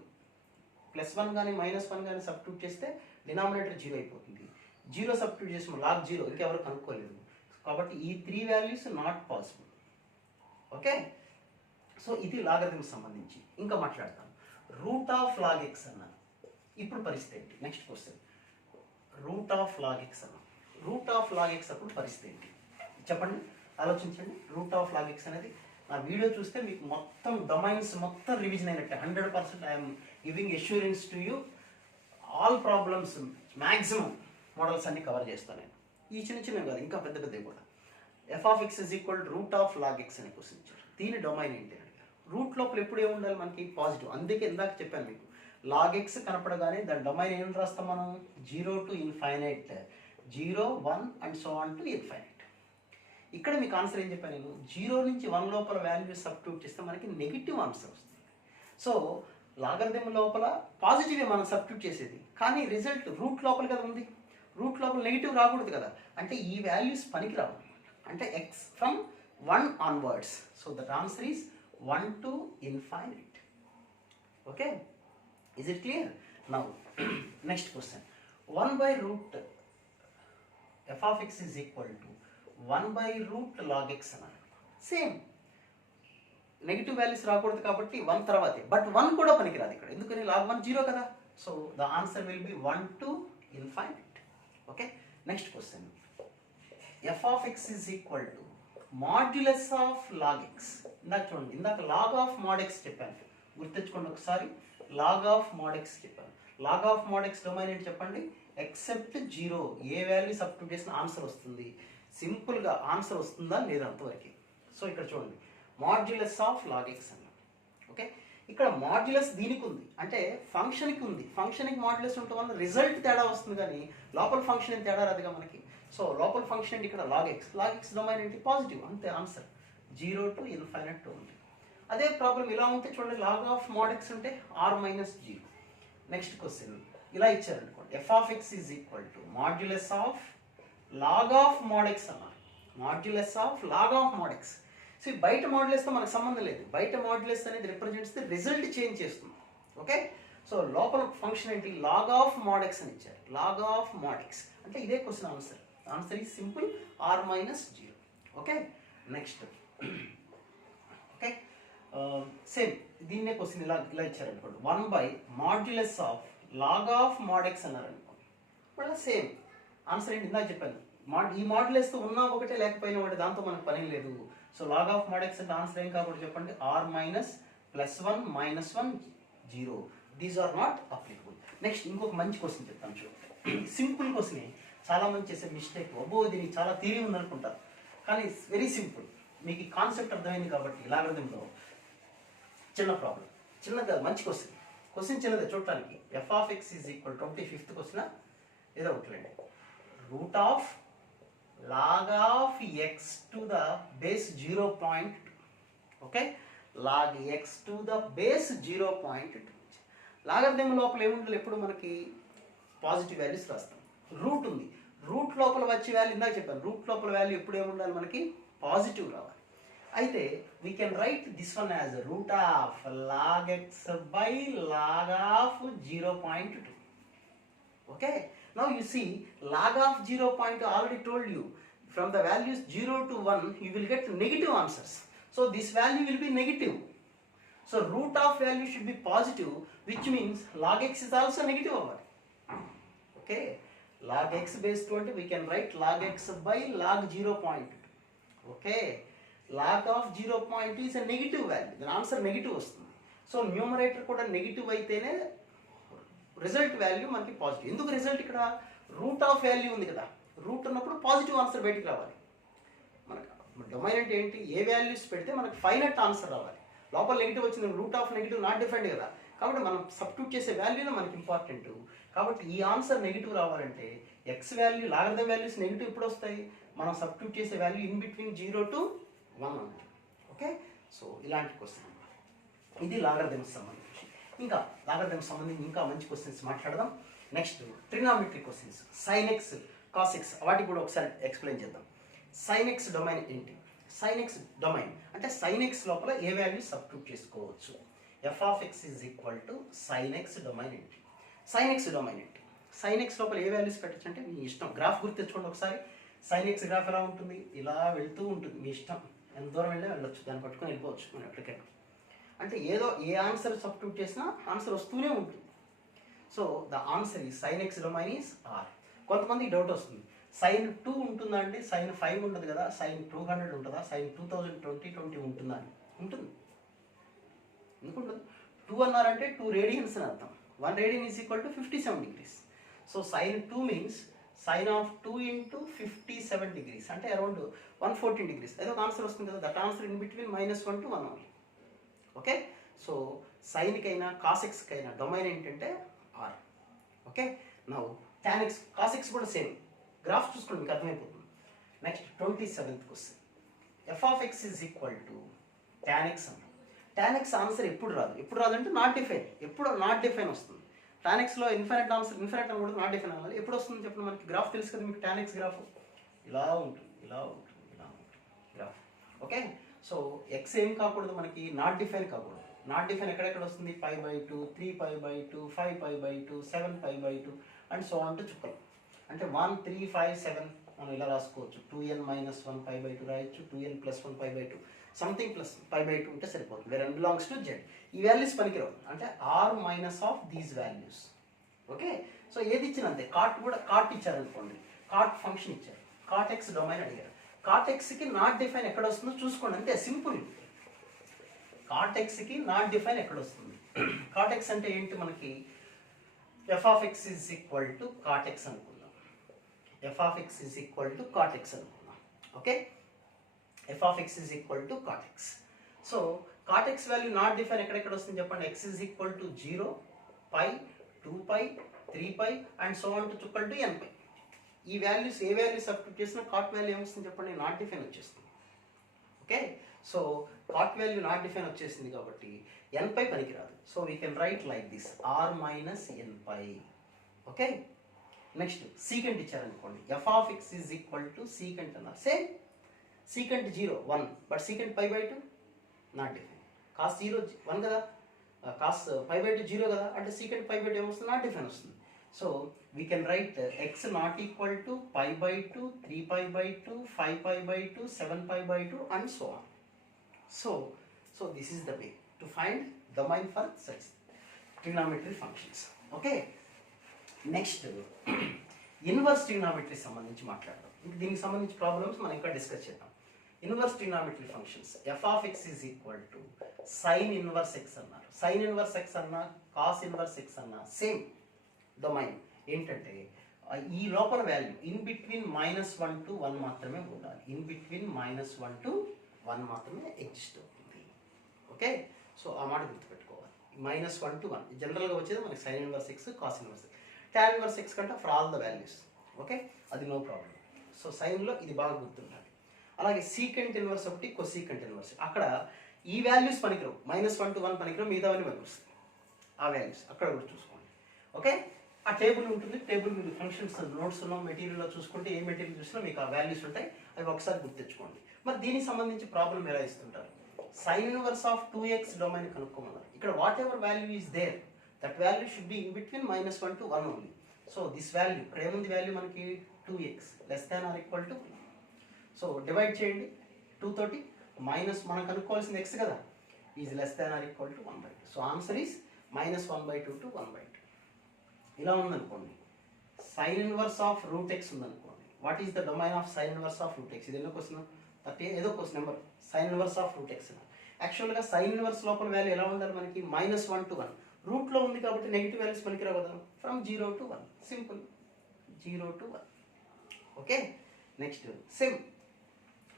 +1 కానీ -1 కానీ సబ్స్టిట్యూట్ చేస్తే డినామినేటర్ 0 అయిపోతుంది. 0 సబ్స్టిట్యూట్ చేసిన లాగ్ 0 ఇంకెవరు కనుక్కోలేదు. కాబట్టి ఈ 3 values not possible. Okay. So ఇది లాగరిథం సంబంధించి. ఇంకా మాట్లాడతాం. రూట్ ఆఫ్ లాగ్ ఎక్స్ అన్నాను. ఇప్పుడు పరిస్థితి ఏంటి? Next question, root of log x అన్నాను. రూట్ ఆఫ్ లాగ్ ఎక్స్ అప్పుడు పరిస్థితి ఏంటి చెప్పండి, ఆలోచించండి. రూట్ ఆఫ్ లాగ్ ఎక్స్ అనేది నా వీడియో చూస్తే మీకు మొత్తం డొమైన్స్ మొత్తం రివిజన్ అయినట్టే. 100% I'm giving assurance to you. All problems maximum models అన్ని కవర్ చేస్తాను నేను. ఈ చిన్న చిన్నవి కాదు, ఇంకా పెద్ద పెద్దవి కూడా. F of x is equal root of log x అని క్వశ్చన్ ఇచ్చారు. దీని డొమైన్ ఏంటి అని అడిగారు. రూట్ లోపల ఎప్పుడు ఏమి ఉండాలి మనకి? పాజిటివ్. అందుకే ఇందాక చెప్పాను మీకు, లాగ్ ఎక్స్ కనపడగానే దాని డొమైన్ ఏం రాస్తాం మనం? 0 to infinite, 0, 1 and so on to infinite. ఇక్కడ మీకు ఆన్సర్ ఏం చెప్పాను నేను? 0 నుంచి 1 లోపల వాల్యూ సబ్స్టిట్యూట్ చేస్తే మనకి నెగిటివ్ ఆన్సర్ వస్తుంది. సో లాగరిథం లోపల పాజిటివే మనం సబ్స్టిట్యూట్ చేసేది, కానీ రిజల్ట్ రూట్ లోపల కదా ఉంది. రూట్ లోపల నెగిటివ్ రాకూడదు కదా, అంటే ఈ వాల్యూస్ పనికిరావు. అంటే X from 1 onwards. So that answer is 1 to infinite. Okay, is it clear? Now next question, 1 by root f of x is equal to 1 by root log x అన్నారు. Same negative values రాకూడదు కాబట్టి 1 తర్వాతే, but 1 కూడా పనికిరాదు ఇక్కడ, ఎందుకని log 1 0 కదా. So the answer will be 1 to infinite. Okay, next question, f of x is equal to modulus of log x. ఇందాక చూడండి, ఇందాక log of mod x చెప్పాను, గుర్తుంచుకోండి ఒకసారి. లాగ్ ఆఫ్ మోడ్ ఎక్స్ చెప్పాను. Log of mod x domain ఏంటి చెప్పండి? Except 0, ఏ వాల్యూ సబ్స్టిట్యూట్ చేసిన ఆన్సర్ వస్తుంది. సింపుల్గా ఆన్సర్ వస్తుందా లేదా అంతవరకు. సో ఇక్కడ చూడండి, మాడ్యులస్ ఆఫ్ లాగ్ ఎక్స్ అన్న. ఓకే, ఇక్కడ మాడ్యులస్ దీనికి ఉంది, అంటే ఫంక్షన్కి ఉంది. ఫంక్షన్కి మాడ్యులస్ ఉండటం వల్ల రిజల్ట్ తేడా వస్తుంది, కానీ లోపల ఫంక్షన్ ఏం తేడా రాదుగా మనకి. సో లోపల ఫంక్షన్ ఏంటి? ఇక్కడ log x. Log x domain ఏంటి? పాజిటివ్, అంతే ఆన్సర్. 0 to ఇన్ఫైనైట్ ఉంది. అదే ప్రాబ్లం ఇలా ఉంటే చూడండి, లాగ్ ఆఫ్ మోడ్ ఎక్స్ ఉంటే r-0. నెక్స్ట్ క్వశ్చన్ ఇలా ఇచ్చారనుకోండి, f of x is equal to modulus of log of mod x అన్నారు. Modulus of log of mod x. So బయట మాడ్యులస్తో మనకు సంబంధం లేదు. బయట మాడ్యులస్ అనేది రిప్రజెంట్స్ ది రిజల్ట్ చేంజ్ చేస్తుంది. ఓకే, సో లోపల ఫంక్షన్ ఏంటి? లాగ్ ఆఫ్ మోడ్ ఎక్స్ అని ఇచ్చారు. లాగ్ ఆఫ్ మోడ్ ఎక్స్ అంటే ఇదే question answer. Answer is simple, r-0. Okay, next. Okay, same దీన్నే క్వశ్చన్ ఇలా ఇచ్చారనుకోండి, 1 by modulus of log of mod x అన్నారు అనుకోండి. మళ్ళీ సేమ్ ఆన్సర్ ఏంటి? ఇందాక చెప్పాను, ఈ మాడ్యులస్తో ఉన్నా ఒకటే లేకపోయినా ఒకటి, దాంతో మనకు పని లేదు. So log of mod x అంటే ఆన్సర్ ఏం కాబట్టి చెప్పండి? r-1 -1 0. These are not applicable. Next ఇంకొక మంచి క్వశ్చన్ చెప్తాను చూడండి. సింపుల్ క్వశ్చన్, చాలా మంది చేసే మిస్టేక్, అబ్బో దీనికి చాలా థియరీ ఉందనుకుంటారు, కానీ ఇట్స్ వెరీ సింపుల్. మీకు ఈ కాన్సెప్ట్ అర్థమైంది కాబట్టి లాగరిథంలో చిన్న ప్రాబ్లం, చిన్నది మంచి క్వశ్చన్. క్వశ్చన్ చిన్నదే చూడటానికి. F of x is equal 25th question ఏదో ఒకట్లేండి. Root of log of x to the base 0.2. Okay, log x to the base 0.2. Logarithm లోపల ఏముండాలి? ఎప్పుడు మనకి పాజిటివ్ వాల్యూస్ రాస్తాం. రూట్ ఉంది, రూట్ లోపల వచ్చే వాల్యూ ఇందాక చెప్పాను, రూట్ లోపల వాల్యూ ఎప్పుడు ఏముండాలి? మనకి పాజిటివ్ రావాలి. అయితే we can write this one as root of log x by log of 0.2. Okay, now you see log of 0.2 already told you from the values 0 to 1 you will get negative answers. So this value will be negative. So root of value should be positive, which means log x is also negative over. Okay, log x base 20 we can write log x by log 0.2. Okay, log of 0.2 is a negative value, the answer negative వస్తుంది. So numerator కూడా negative అయితేనే result value మనకి positive. ఎందుకు result? ఇక్కడ root of value ఉంది కదా, route ఉన్నప్పుడు positive answer బయటికి రావాలి. మనకు డొమైన్ అంటే ఏంటి? ఏ వాల్యూస్ పెడితే మనకు ఫైనట్ ఆన్సర్ రావాలి. లోపల నెగిటివ్ వచ్చింది, root of negative not defined కదా, కాబట్టి మనం సబ్స్టిట్యూట్ చేసే వాల్యూనే మనకి ఇంపార్టెంట్. కాబట్టి ఈ ఆన్సర్ నెగిటివ్ రావాలంటే X value, logarithm values negative ఎప్పుడు వస్తాయి? మనం సబ్స్టిట్యూట్ చేసే వాల్యూ ఇన్ బిట్వీన్ 0 to 1 ఉంటుంది. ఓకే, సో ఇలాంటి క్వశ్చన్ ఇది లాగరిథమ్స్ సంబంధించి. ఇంకా లాగరిథమ్స్ సంబంధించి ఇంకా మంచి క్వశ్చన్స్ మాట్లాడదాం. Next trigonometry questions, sign X, cos X, వాటికి కూడా ఒకసారి ఎక్స్ప్లెయిన్ చేద్దాం. సైన్ ఎక్స్ డొమైన్ ఏంటి? సైన్ ఎక్స్ డొమైన్ అంటే సైన్ ఎక్స్ లోపల ఏ వాల్యూ సబ్స్టిట్యూట్ చేసుకోవచ్చు. F of x is equal to sign x domain ఏంటి? సైన్ ఎక్స్ డొమైన్ ఏంటి? సైన్ ఎక్స్ లోపల ఏ వాల్యూస్ పెట్టచ్చు అంటే మీ ఇష్టం. గ్రాఫ్ గుర్తు తెచ్చుకోండి ఒకసారి. సైన్ ఎక్స్ గ్రాఫ్ ఎలా ఉంటుంది? ఇలా వెళ్తూ ఉంటుంది, మీ ఇష్టం, ఎంత దూరం వెళ్ళి వెళ్ళొచ్చు, దాన్ని పట్టుకొని వెళ్ళిపోవచ్చు మనం ఎక్కడికైనా. అంటే ఏదో ఏ ఆన్సర్ సబ్స్టిట్యూట్ చేసినా ఆన్సర్ వస్తూనే ఉంటుంది. సో ద ఆన్సర్ ఈ sine x domain is R. కొంతమందికి డౌట్ వస్తుంది, సైన్ 2 ఉంటుందా అండి? సైన్ 5 ఉండదు కదా, సైన్ 200 ఉంటుందా, సైన్ 2020 ఉంటుందా అని. ఉంటుంది, ఎందుకుంటుంది? 2 అన్నారంటే 2 రేడియన్స్ అని అర్థం. 1 radian is equal to 57 degrees. So sine 2 means sine of 2 into 57 degrees అంటే అరౌండ్ 114 degrees. ఏదో ఒక ఆన్సర్ వస్తుంది కదా, that answer in between -1 to 1 only. Okay, so సైన్కైనా కాసెక్స్కైనా డొమైన్ ఏంటంటే R. Okay, now tan x cos x కూడా సేమ్. గ్రాఫ్ చూసుకోండి మీకు అర్థమైపోతుంది. Next 27th question, f of x is equal to tan x అన్న. tan x ఆన్సర్ ఎప్పుడు రాదు అంటే నాట్ డిఫైన్. ఎప్పుడు నాట్ డిఫైన్ వస్తుంది. tan x లో ఇన్ఫైనైట్ ఆన్సర్, ఇన్ఫైనైట్ అని కూడా నాట్ డిఫైన్ అవ్వాలి. ఎప్పుడు వస్తుంది చెప్పండి, మనకి గ్రాఫ్ తెలుసు కదా మీకు. tan x గ్రాఫ్ ఇలా ఉంటుంది గ్రాఫ్. ఓకే, సో x ఏం కాకూడదు మనకి, నాట్ డిఫైన్ కాకూడదు. నాట్ డిఫైన్ ఎక్కడెక్కడ వస్తుంది, π/2, 3π/2, 5π/2, 7π/2 అండ్ సో ఆన్ టు చుక్కలు. అంటే 1, 3, 5, 7 మనం ఇలా రాసుకోవచ్చు. 2n - 1 π/2 రాయొచ్చు, 2n + 1 π/2 సంథింగ్ ప్లస్ π/2 ఉంటే సరిపోతుంది. Where n belongs to z. ఈ వాల్యూస్ పనికిరావు, అంటే R minus of these values. Okay, so ఏది ఇచ్చినంతే. కాట్ కూడా కాట్ ఇచ్చారనుకోండి, కాట్ ఫంక్షన్ ఇచ్చారు, కాట్ ఎక్స్ డొమైన్ అడిగారు. కాట్ ఎక్స్కి నాట్ డిఫైన్ ఎక్కడ వస్తుందో చూసుకోండి, అంతే సింపుల్. కాట్ ఎక్స్కి నాట్ డిఫైన్ ఎక్కడ వస్తుంది. కాట్ ఎక్స్ అంటే ఏంటి మనకి, f of x is equal to cot x అనుకుందాం. f of x is equal to cot x అనుకుందాం. Okay, f of x is equal to cot x. So cot x value not define ఎక్కడెక్కడ వస్తుంది చెప్పండి. x is equal to 0, π, 2π, 3π and so on to చుక్కల్ to nπ. ఈ values ఏ value substitute చేసినా cot value ఏమొస్తుంది చెప్పండి, నాట్ డిఫైన్ వచ్చేస్తుంది. Okay, so cot value not define వచ్చేసింది కాబట్టి nπ పనికిరాదు. So we can write like this, r minus nπ. Okay, next secant ఇచ్చారనుకోండి, f of x is equal to secant అన్నారు. Same secant 0, 1 but secant π/2 not define. Cos 0 1 కదా, cos π/2 0 కదా, అంటే secant π/2 ఏమొస్తుంది, not define వస్తుంది. So we can write x not equal to π/2, 3π/2, 5π/2, 7π/2 and so on. So this is the way to find domain for such trigonometry functions. Okay, next inverse trigonometry సంబంధించి మాట్లాడదాం. దీనికి సంబంధించి problems మనం ఇంకా discuss చేద్దాం. Inverse trigonometry functions, f of x is equal to sin inverse x అన్నారు. sin inverse x అన్నా cos inverse x అన్నా సేమ్ డొమైన్. ఏంటంటే ఈ లోపల వాల్యూ ఇన్ బిట్వీన్ -1 to 1 మాత్రమే ఉండాలి. ఇన్ బిట్వీన్ -1 to 1 మాత్రమే ఎగ్జిస్ట్ అవుతుంది. ఓకే, సో ఆ మాట గుర్తుపెట్టుకోవాలి. -1 to 1 జనరల్గా వచ్చేది మనకి sin inverse x, cos inverse x. tan inverse x కంటే for all the values. Okay, అది నో ప్రాబ్లం. సో సైన్లో ఇది బాగా గుర్తుండాలి. అలాగే సీకెంట్ ఇన్వర్స్ ఒకటి, కొసీకెంట్ ఇన్వర్స్. అక్కడ ఈ వాల్యూస్ పనికిరావు, -1 to 1 పనికిరావు, మిగతావన్నీ పనికొస్తాయి. ఆ వాల్యూస్ అక్కడ కూడా చూసుకోండి. ఓకే, ఆ టేబుల్ ఉంటుంది, టేబుల్ మీరు ఫంక్షన్స్ నోట్స్ ఉన్న మెటీరియల్లో చూసుకుంటే ఏ మెటీరియల్ చూసినా మీకు ఆ వాల్యూస్ ఉంటాయి, అవి ఒకసారి గుర్తించుకోండి. మరి దీనికి సంబంధించి ప్రాబ్లం ఎలా ఇస్తుంటారు, sine inverse of 2x domain కనుక్కోమన్నారు. ఇక్కడ whatever value is there, that value should be in between -1 to 1 only. So this value ఇక్కడ ఏముంది, వాల్యూ మనకి 2x less than or equal to. So divide చేయండి 2 తోటి, minus మనం కనుక్కోవాల్సింది x కదా, is less than or equal to 1/2. So answer is -1/2 to 1/2. ఇలా ఉందనుకోండి, sine inverse of root x ఉందనుకోండి. What is the domain of sine inverse of root x? ఇది ఎన్నో క్వశ్చన్, 30 ఏదో question number. Sine inverse of root x. యాక్చువల్గా sine inverse లోపల value ఎలా ఉండాలి మనకి, -1 to 1. రూట్లో ఉంది కాబట్టి నెగిటివ్ వాల్యూస్ మనకి రావు కదా, from 0 to 1. Simple, 0 to 1. Okay, next same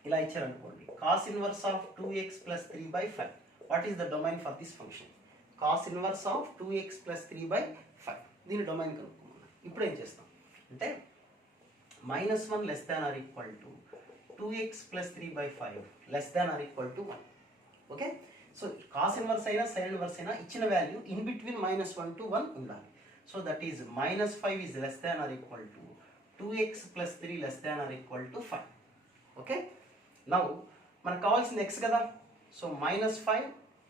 ఇలా ఇచ్చారనుకోండి, cos inverse of 2x + 3/5. What is the domain for this function? Cos inverse of 2x + 3/5. దీని డొమైన్ కనుక్కోమన్నారు. ఇప్పుడు ఏం చేస్తాం అంటే -1 less than or equal to 2x + 3/5 less than or equal to 1. Okay, so cos inverse అయినా sine inverse అయినా ఇచ్చిన value in between -1 to 1 ఉండాలి. So that is -5 is less than or equal to 2x + 3 less than or equal to 5. Okay, now మనకు కావాల్సింది x కదా, so -5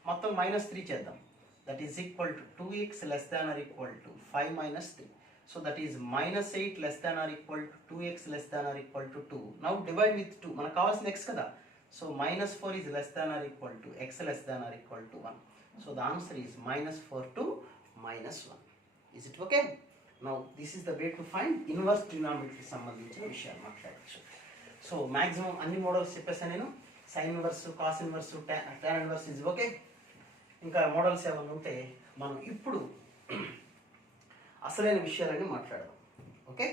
మొత్తం -3 చేద్దాం. That is equal to 2x less than or equal to 5 minus 3. So that is -8 less than or equal to 2x less than or equal to 2. Now divide with 2. మనకు కావాల్సిన x కదా. So -4 is less than or equal to x less than or equal to 1. So the answer is -4 to -1. Is it okay? Now this is the way to find inverse trigonometry సంబంధించిన విషయాలు మాట్లాడచ్చు. So maximum అన్ని models చెప్పేసాను నేను. Sine inverse, cos inverse, tan inverse is okay. ఇంకా models ఏమైనా ఉంటే మనం ఇప్పుడు అసలైన విషయాలన్నీ మాట్లాడదాం. ఓకే,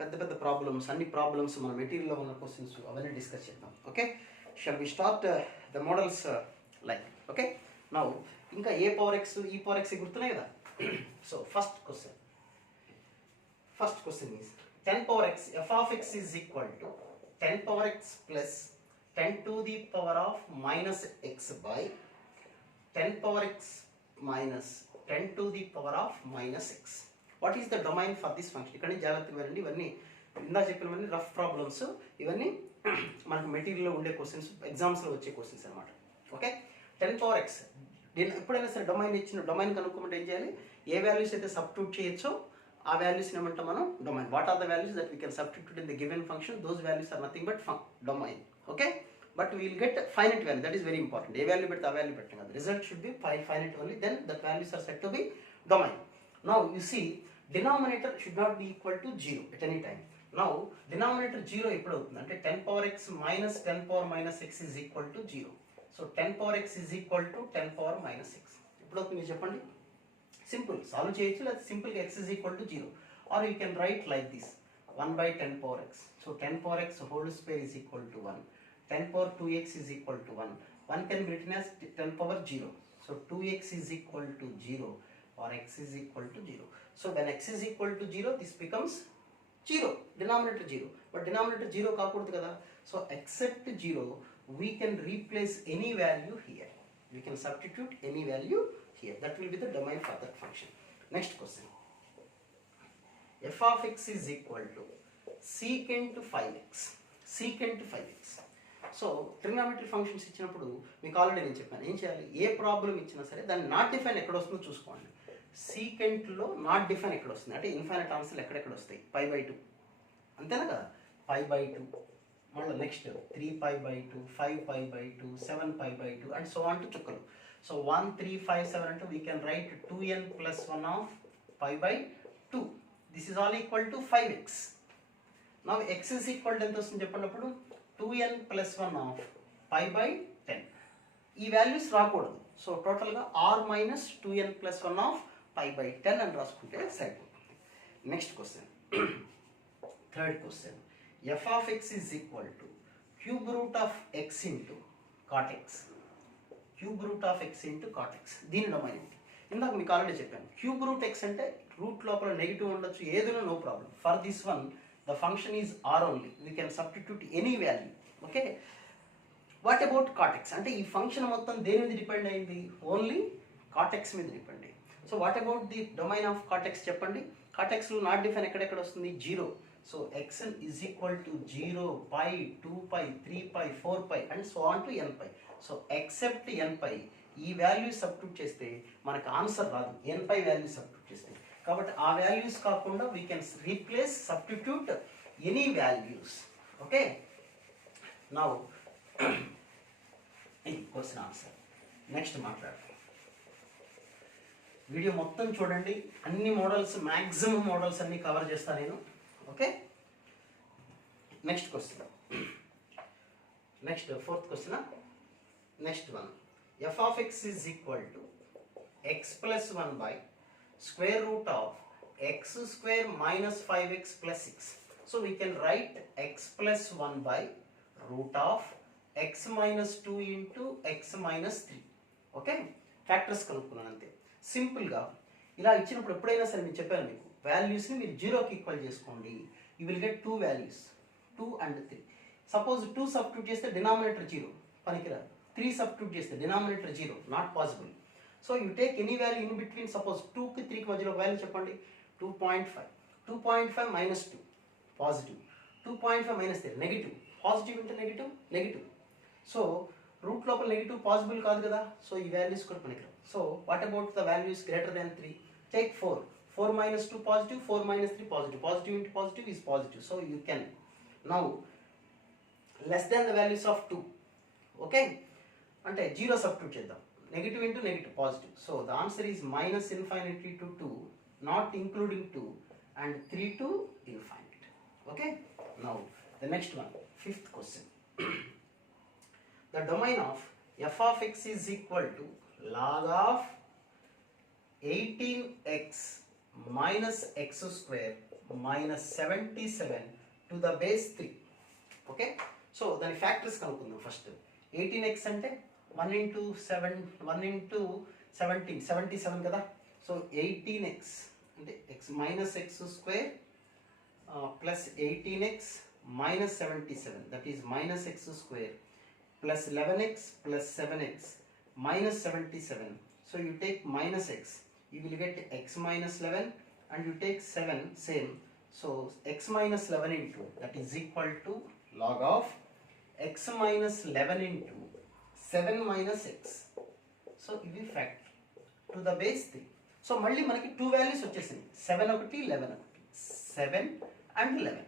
పెద్ద పెద్ద ప్రాబ్లమ్స్, అన్ని ప్రాబ్లమ్స్ మన మెటీరియల్లో ఉన్న క్వశ్చన్స్ అవన్నీ డిస్కస్ చేద్దాం. Okay, shall we start the models like. Okay, now ఇంకా a power x e power x గుర్తున్నాయి కదా. So first question is 10 power x f of x is equal to 10 power x plus 10 to the power of minus x by 10 power x minus 10 to the power of minus x. What is the domain for this function? ఇక్కడ జాగ్రత్తగా వినండి, ఇవన్నీ ఇందా చెప్పినవన్నీ rough problems, ఇవన్నీ మనకు మెటీరియల్లో ఉండే questions, ఎగ్జామ్స్లో వచ్చే క్వశ్చన్స్ అనమాట. ఓకే, 10 power x ఎప్పుడైనా సరే డొమైన్ ఇచ్చిన డొమైన్ కనుక్కోమంటే ఏం చేయాలి? ఏ వాల్యూస్ అయితే సబ్స్టిట్యూట్ చేయొచ్చో ఆ వాల్యూస్ ఏమంటాం మనం? Domain. What are the values that we can substitute in the given function? Those values are nothing but domain. Okay, but we'll get finite value, that is very important. ఏ value పెడితే ఆ value పెట్టాం కదా, result should be finite only, then that values are set to be domain. Now you see denominator should not be equal to 0 at any time. Now denominator 0 ఎప్పుడు అవుతుంది అంటే 10 power x minus 10 power minus x is equal to 0. So 10 power x is equal to 10 power minus x. ఎప్పుడు అవుతుంది మీరు చెప్పండి? Simple solve చేయొచ్చు, లేదా సింపుల్గా x is equal to 0, or you can write like this 1 by 10 power x. So 10 power x whole square is equal to 1. 10 power 2x is equal to 1. 1 can be written as 10 power 0. So 2x is equal to 0 or x is equal to 0. So when x is equal to 0, this becomes 0, denominator 0. But denominator 0 కాకూడదు కదా. So except 0, we can replace any value here. We can substitute any value here. That will be the domain for that function. Next question. f of x is equal to secant 5x. Secant 5x. So trigonometry functions ఇచ్చినప్పుడు మీకు already నేను చెప్పాను ఏం చేయాలి? ఏ problem ఇచ్చినా సరే దాన్ని not define ఎక్కడ వస్తుందో చూసుకోండి. సీకెంట్లో నాట్ డిఫైన్ ఎక్కడ వస్తుంది అంటే ఇన్ఫైనైట్ ఆన్సర్లు ఎక్కడెక్కడ వస్తాయి? π/2 అంతేనా కదా, π/2, మళ్ళీ next 3π/2, 5π/2, 7π/2 and so on to చుక్కలు. సో 1, 3, 5, 7 అంటే we can write 2n + 1 of π/2. This is all equal to 5x. Now x is equal to ఎంత వస్తుంది చెప్పండి అప్పుడు? 2n + 1 of π/10. ఈ వాల్యూస్ రాకూడదు. సో టోటల్గా r - 2n + 1 ఆఫ్ π/10 అని రాసుకుంటే సరిపోతుంది. Next question, third question. f of x is equal to cube root of x into cot x. Cube root of x into cot x. దీని domain ఏంటి? ఇందాక మీకు ఆల్రెడీ చెప్పాను. క్యూబ్ రూట్ x అంటే root లోపల నెగిటివ్ ఉండొచ్చు, ఏదైనా no problem. For this one the function is r only. We can substitute any value. Okay, what about cot x? అంటే ఈ ఫంక్షన్ మొత్తం దేని మీద డిపెండ్ అయింది? ఓన్లీ cot x మీద డిపెండ్ అయింది. So what about the domain of cot x చెప్పండి? cot x లో నాట్ డిఫైన్ ఎక్కడెక్కడ వస్తుంది? 0. So x is equal to 0, π, 2π, 3π, 4π and so on to nπ. So except nπ ఈ వాల్యూ సబ్స్టిట్యూట్ చేస్తే మనకు answer రాదు, nπ వాల్యూ సబ్స్టిట్యూట్ చేస్తే. కాబట్టి ఆ వాల్యూస్ కాకుండా we can replace substitute any values. Okay, now ఇది క్వశ్చన్ ఆన్సర్. నెక్స్ట్ మాట్లాడతాం. వీడియో మొత్తం చూడండి, అన్ని మోడల్స్ మ్యాక్సిమం మోడల్స్ అన్ని కవర్ చేస్తాను నేను. Okay, next question. Next fourth question. Next one, f of x is equal to x plus 1 by square root of x square minus 5x plus 6. So we can write x plus 1 by root of x minus 2 into x minus 3. Okay, factors కనుక్కున్నాను అంతే. సింపుల్గా ఇలా ఇచ్చినప్పుడు ఎప్పుడైనా సరే నేను చెప్పాను మీకు, వాల్యూస్ని మీరు 0కి ఈక్వల్ చేసుకోండి. You will get 2 values, 2 and 3. Suppose 2 substitute చేస్తే డినామినేటర్ 0 పనికిరాదు. 3 సబ్స్టిట్యూట్ చేస్తే denominator 0, not possible. So you take any value in between. Suppose 2కి 3కి మధ్యలో వాల్యూ చెప్పండి. 2.5. 2.5 - 2 positive, 2.5 - 3 negative. Positive into negative negative. So root లోపల నెగిటివ్ పాసిబుల్ కాదు కదా. సో ఈ వాల్యూస్ కూడా పనికిరావు. So what about the values greater than 3? Take 4. 4 - 2 positive, 4 - 3 positive. Positive into positive is positive. So you can now less than the values of 2. Okay, అంటే 0 substitute చేద్దాం. Negative into negative positive. So the answer is -∞ to 2, not including 2, and 3 to infinite. Okay, now the next one, fifth question. The domain of f of x is equal to log of 18x minus x square minus 77 to the base 3. Okay, so దాని factors కనుక్కుందాం. First 18x అంటే 1 into 7 1 into 17 77 కదా. So 18x అంటే x minus x square plus 18x minus 77, that is minus x square plus 11x plus 7x minus 77. So you take minus x, you will get x minus 11, and you take 7 same. So x minus 11 into, that is equal to log of x minus 11 into 7 minus x. So ఇది factor to the base 3. So మళ్ళీ మనకి 2 values వచ్చేసింది, 7 ఒకటి 11 ఒకటి, 7 and 11.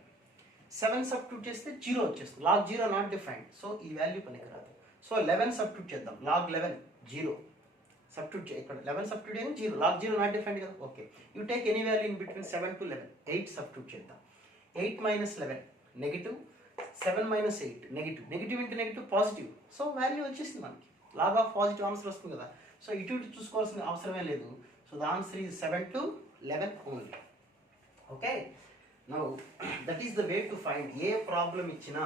7 substitute చేస్తే 0 వచ్చేస్తుంది, log 0 not defined. So ఈ value పనికిరాదు. సో 11 సబ్స్టిట్యూట్ చేద్దాం, లాగ్ 11 0 సబ్స్టిట్యూట్ ఇక్కడ 11 సబ్స్టిట్యూట్ అయ్యింది 0, లాగ్ 0 నాట్ డిఫైన్డ్ కదా. Okay, you take any value in between 7 to 11. 8 substitute చేద్దాం, 8 minus 11 negative, 7 minus 8 negative, negative into negative positive. So value వచ్చేసింది మనకి, log of positive answer వస్తుంది కదా. So ఇటు ఇటు చూసుకోవాల్సిన అవసరమే లేదు. So the answer is 7 to 11 only. Okay, now that is the way to find. A problem ఇచ్చినా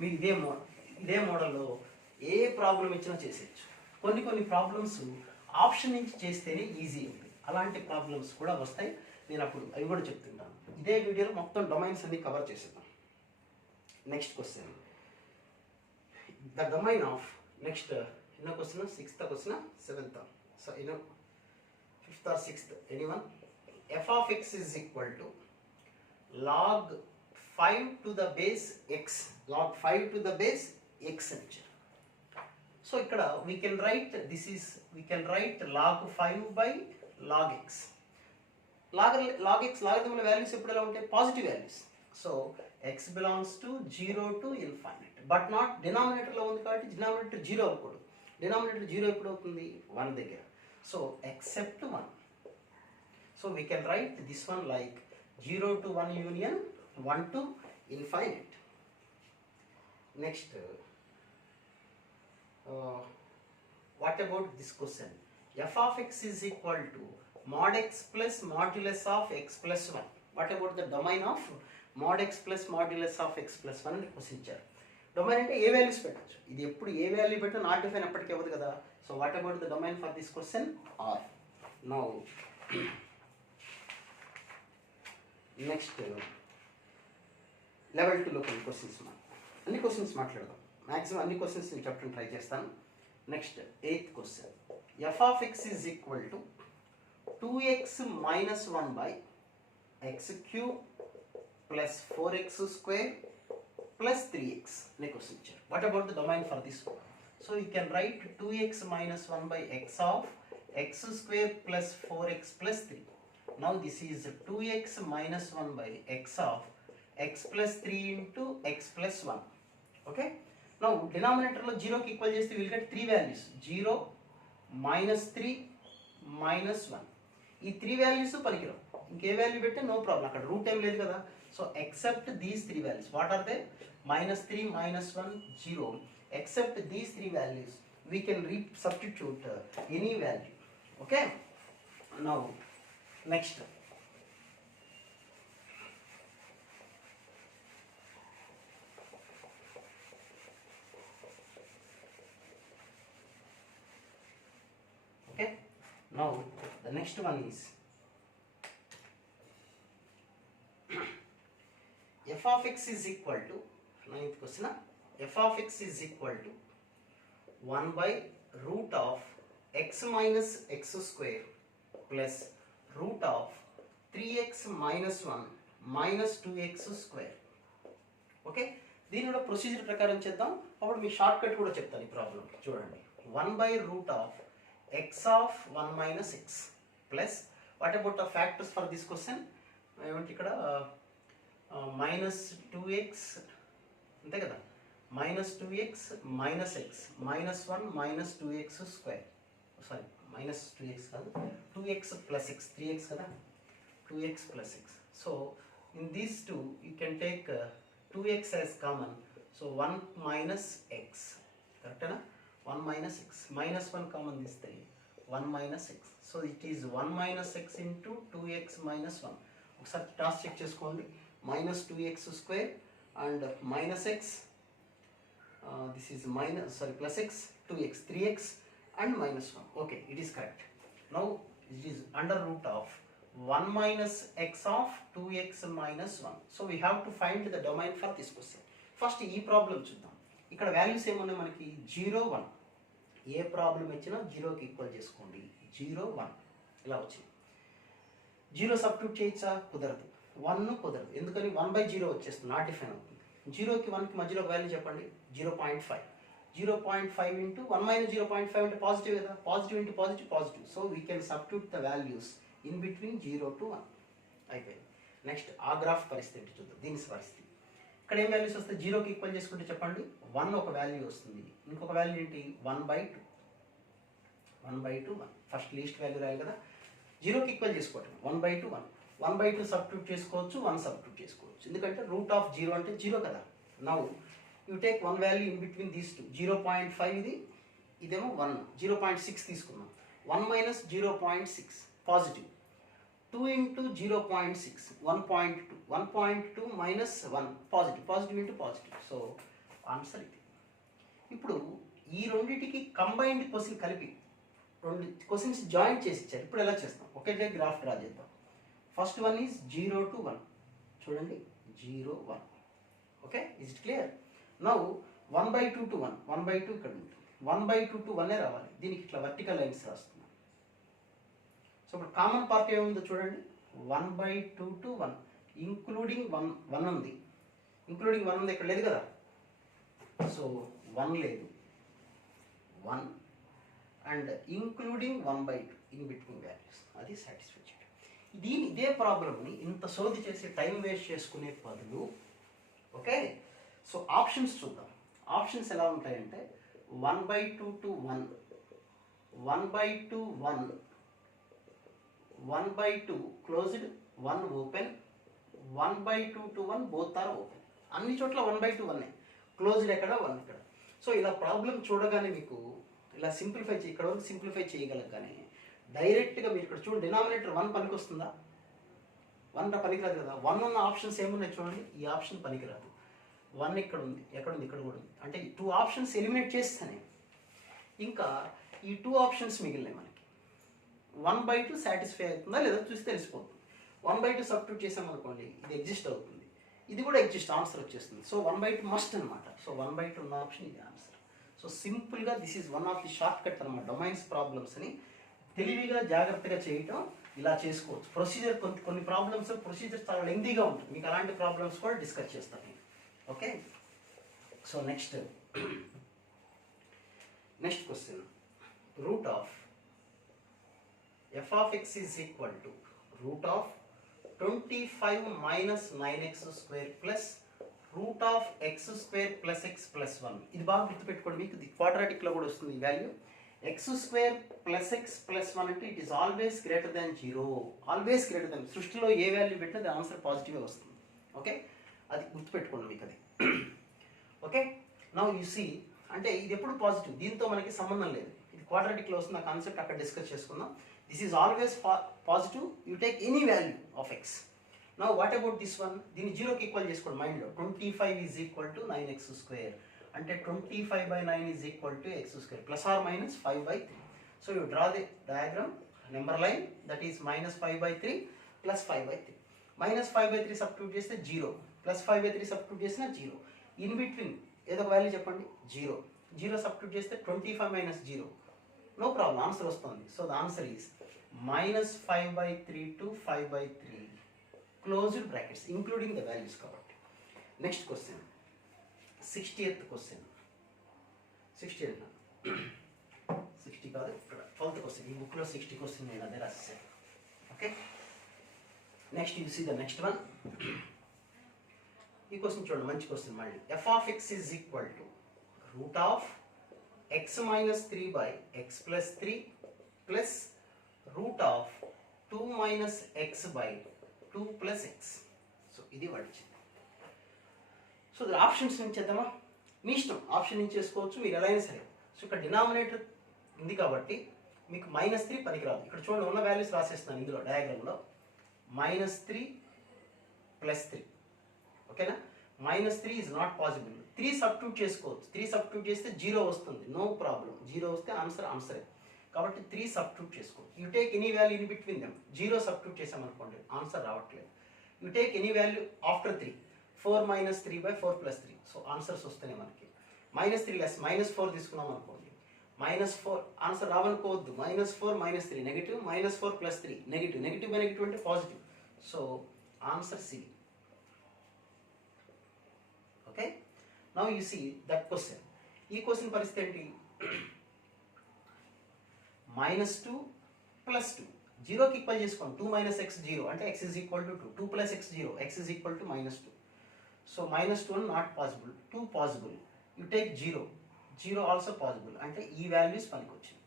మీరు ఇదే మోడల్లో ఏ ప్రాబ్లం ఇచ్చినా చేసేయచ్చు. కొన్ని ప్రాబ్లమ్స్ ఆప్షన్ నుంచి చేస్తేనే ఈజీ ఉంది, అలాంటి ప్రాబ్లమ్స్ కూడా వస్తాయి. నేను అప్పుడు అవి కూడా చెప్తుంటాను. ఇదే వీడియోలో మొత్తం డొమైన్స్ అన్ని కవర్ చేసేద్దాం. Next question, the domain of, next ఎన్నో question, 6th question 7th, so 5th or 6th, anyone. f of x is equal to log 5 to the base x, log 5 to the base x అని ఇచ్చారు. So ఇక్కడ we can write log 5 by log x. log x logarithmic values ఎప్పుడు ఎలా ఉంటాయి, positive values. So x belongs to 0 to infinite, but not డినామినేటర్లో ఉంది కాబట్టి denominator 0 అవ్వకూడదు. డినామినేటర్ 0 ఎప్పుడు అవుతుంది, 1 దగ్గర. So except 1. So we can write this one like 0 to 1 union, 1 to infinite. Next, what about this question? f of x is equal to mod x plus modulus of x plus 1. What about the domain of mod x plus modulus of x plus 1 అని question ఇచ్చారు. Domain అంటే ఏ values పెట్టచ్చు, ఇది ఎప్పుడు ఏ value పెట్టినా not define ఎప్పటికీ అవ్వదు కదా. So what about the domain for this question R. Now next level 2లో కొన్ని క్వశ్చన్స్, అన్ని క్వశ్చన్స్ మాట్లాడదాం. మ్యాక్సిమం అన్ని క్వశ్చన్స్ నేను చెప్పడం ట్రై చేస్తాను. Next 8th question, f of x is equal to 2x minus 1 by x cube plus 4x square plus 3x అనే question ఇచ్చారు. What about the domain for this one? So you can write 2x minus 1 by x of x square plus 4x plus 3. Now this is 2x minus 1 by x of x plus 3 into x plus 1. Okay, now denominator లో 0 కి equal చేస్తే will get 3 values, 0 minus 3 minus 1. ఈ 3 values పనికిరావు, ఇంకే value పెడితే no problem, అక్కడ route ఏం లేదు కదా. So except these 3 values, what are they, -3 -1 0. Except these 3 values we can substitute any value. Okay, now next now the next one is f of x is equal to, 9th question, f of x is equal to 1 by root of x minus x square plus root of 3x minus 1 minus 2x square. Okay, దీని కూడా procedure ప్రకారం చేద్దాం, అప్పుడు మీ short cut కూడా చెప్తాను. ఈ problem చూడండి, 1 by root of x of 1 minus x plus, what about the factors for this question? ఏమంటే ఇక్కడ minus 2x అంతే కదా, minus 2x minus x minus 1 minus 2x square, sorry minus 2x కాదు, 2x plus x, 3x కదా, 2x plus x. So in these two you can take 2x as common, so 1 minus x, కరెక్టేనా, 1 minus x, minus 1 common తీస్తే 1 minus x, so it is 1 minus x into 2x minus 1. ఒకసారి toss check చేసుకోండి. -2x² and -x, this is plus x, 2x, 3x and -1. Okay, it is correct. Now it is under root of 1 minus x of 2x minus 1. So we have to find the domain for this question. First ఈ problem చూద్దాం. ఇక్కడ values ఏమున్నాయి మనకి 0, 1. ఏ problem ఇచ్చినా 0కి equal చేసుకోండి. 0, 1 ఇలా వచ్చింది. 0 సబ్స్టిట్యూట్ చేయొచ్చా? కుదరదు. 1 కుదరదు. ఎందుకని 1/0 వచ్చేస్తుంది, నాట్ డిఫైన్ అవుతుంది. 0కి 1కి మధ్యలో ఒక వాల్యూ చెప్పండి. 0.5. 0.5 into 1 minus 0.5 అంటే పాజిటివ్ కదా, positive into positive positive. So we can substitute the values in between 0 to 1. అయిపోయింది. నెక్స్ట్ ఆ గ్రాఫ్ పరిస్థితి చూద్దాం. దీని పరిస్థితి ఇక్కడ ఏం వాల్యూస్ వస్తాయి? 0కి ఈక్వల్ చేసుకుంటే చెప్పండి. 1 ఒక వాల్యూ వస్తుంది, ఇంకొక వాల్యూ ఏంటి? 1/2. 1/2 1. ఫస్ట్ లీస్ట్ వాల్యూ రాయాలి కదా. 0కి ఈక్వల్ చేసుకోవటం 1/2 1. 1/2 సబ్స్టిట్యూట్ చేసుకోవచ్చు, 1 సబ్స్టిట్యూట్ చేసుకోవచ్చు. ఎందుకంటే రూట్ ఆఫ్ 0 అంటే 0 కదా. Now you take one value in between these two. 0.5 ఇది, ఇదేమో 1. 0.6 తీసుకున్నాం. 1 minus 0.6 positive. 2 into 0.6 1.2. 1.2 minus 1 positive. Positive into positive. So answer ఇది. ఇప్పుడు ఈ రెండింటికి కంబైన్డ్ క్వశ్చన్ కలిపి రెండు క్వశ్చన్స్ జాయిన్ చేసి ఇచ్చారు. ఇప్పుడు ఎలా చేస్తాం? ఒకటే గ్రాఫ్ డ్రా చేద్దాం. First one is 0 to 1. చూడండి 0, 1. Okay, is it clear? Now 1/2 to 1. 1/2 ఇక్కడ ఉంటుంది. 1/2 to 1 రావాలి. దీనికి ఇట్లా వర్టికల్ లైన్స్ రాస్తున్నాం. సో ఇప్పుడు కామన్ పార్ట్ ఏముందో చూడండి. 1/2 to 1 ఇంక్లూడింగ్ 1 ఉంది. ఇంక్లూడింగ్ 1 ఉంది, ఇక్కడ లేదు కదా. సో 1 లేదు, 1 and including 1/2 in between values. అది సాటిస్ఫై చేయడం. ఇదే ప్రాబ్లమ్ని ఇంత సోది చేసి టైం వేస్ట్ చేసుకునే బదులు, ఓకే, సో ఆప్షన్స్ చూద్దాం. ఆప్షన్స్ ఎలా ఉంటాయంటే 1/2 to 1, 1/2 1, 1/2 closed, 1 open, 1/2 to 1 both are open. అన్ని చోట్ల 1/2 1 క్లోజ్డ్ ఎక్కడ, 1 ఇక్కడ. సో ఇలా ప్రాబ్లం చూడగానే మీకు ఇలా సింప్లిఫై ఇక్కడ వరకు సింప్లిఫై చేయగలగానే డైరెక్ట్గా మీరు ఇక్కడ చూడండి. డినామినేటర్ 1 పనికి వస్తుందా? 1 పనికిరాదు కదా. 1 ఉన్న ఆప్షన్స్ ఏమున్నాయి చూడండి. ఈ ఆప్షన్ పనికిరాదు. 1 ఇక్కడ ఉంది, ఎక్కడ ఉంది? ఇక్కడ కూడా ఉంది. అంటే 2 ఆప్షన్స్ ఎలిమినేట్ చేస్తానే ఇంకా ఈ 2 ఆప్షన్స్ మిగిలినాయి మనకి. 1/2 సాటిస్ఫై అవుతుందా లేదా చూసి తెలిసిపోతుంది. 1/2 సబ్స్టిట్యూట్ చేసామనుకోండి, ఇది ఎగ్జిస్ట్ అవుతుంది, ఇది కూడా ఎగ్జిస్ట్, ఆన్సర్ వచ్చేస్తుంది. సో 1/2 మస్ట్ అనమాట. సో 1/2 ఉన్న ఆప్షన్ ఇది ఆన్సర్. సో సింపుల్గా this is one of the short cut అనమాట. డొమైన్స్ ప్రాబ్లమ్స్ని తెలివిగా జాగ్రత్తగా చేయటం ఇలా చేసుకోవచ్చు. ప్రొసీజర్ కొన్ని ప్రాబ్లమ్స్ ప్రొసీజర్ చాలా లెంగ్తీగా ఉంటుంది. మీకు అలాంటి ప్రాబ్లమ్స్ కూడా డిస్కస్ చేస్తాను నేను. Okay, so next question. Root of f of x is equal to root of 25 minus 9x square plus root of x square plus x plus 1. ఇది బాగా గుర్తుపెట్టుకోండి. మీకు క్వాడ్రాటిక్లో కూడా వస్తుంది ఈ value. x square plus x plus 1 అంటే it is always greater than 0. Always greater than. సృష్టిలో ఏ value పెట్టినా అది ఆన్సర్ పాజిటివే వస్తుంది. ఓకే, అది గుర్తుపెట్టుకోండి మీకు అది. ఓకే, నౌ యూ సీ అంటే ఇది ఎప్పుడు పాజిటివ్, దీంతో మనకి సంబంధం లేదు. ఇది క్వాడ్రాటిక్లో వస్తుంది. ఆ కాన్సెప్ట్ అక్కడ డిస్కస్ చేసుకుందాం. This is always positive. You take any value of x. Now what about this one? దీన్ని 0కి ఈక్వల్ చేసుకోండి మైండ్లో. 25 is equal to 9x square. అంటే 25/9 is equal to x square plus or minus 5/3. So you draw the diagram, number line, that is -5/3 plus 5/3. -5/3 substitute చేస్తే 0, plus 5/3 substitute చేసిన 0. In between ఏదో ఒక value చెప్పండి. 0 సబ్స్టిట్యూట్ చేస్తే 25 minus 0. No problem, answer వస్తుంది. So the answer is -5/3 to 5/3 closed brackets including the values కాబట్టి. Next question, 60th question. 60 కాదు, ఇక్కడ 12th క్వశ్చన్. ఈ బుక్లో 60 క్వశ్చన్ నేను అదే రాసేసాను. Okay, next you see the next one. ఈ క్వశ్చన్ చూడండి, మంచి క్వశ్చన్ మళ్ళీ. f of x is equal to root of x minus 3 by x plus 3 plus root of 2 minus x by 2 plus x. So ఇది వచ్చింది. So options నుంచి చేద్దామా? మీ ఇష్టం, option నుంచి చేసుకోవచ్చు మీరు ఎలా అయినా సరే. సో ఇక్కడ డినామినేటర్ ఉంది కాబట్టి మీకు -3 పనికిరాదు. ఇక్కడ చూడండి ఉన్న వాల్యూస్ రాసేస్తున్నాను ఇందులో డయాగ్రామ్లో. -3 ప్లస్ 3. ఓకేనా? -3 ఈజ్ నాట్ పాసిబుల్. 3 సబ్స్టిట్యూట్ చేసుకోవచ్చు. 3 సబ్స్టిట్యూట్ చేస్తే 0 వస్తుంది, నో ప్రాబ్లం. 0 వస్తే ఆన్సరే. కాబట్టి 3 సబ్స్టిట్యూట్ చేసుకోవచ్చు. You take any value in between them. 0 substitute చేసామనుకోండి, ఆన్సర్ రావట్లేదు. You take any value after 3. 4 - 3/4 + 3. So answers వస్తున్నాయి మనకి. -3 లెస్ -4 తీసుకున్నాం అనుకోండి, -4 ఆన్సర్ రావనుకోవద్దు. -4 - 3 negative, -4 + 3 negative. Negative by negative అంటే positive. So answer C. Okay, now you see that question. ఈ question పరిస్థితి ఏంటి? -2 + 2 జీరోకి ఈక్వల్ చేసుకోండి. 2 - x 0 అంటే x = 2. 2 + x 0, x = -2. So -2 not possible, 2 possible. You take 0, 0 also possible. అంటే ఈ వాల్యూస్ పనికి వచ్చింది.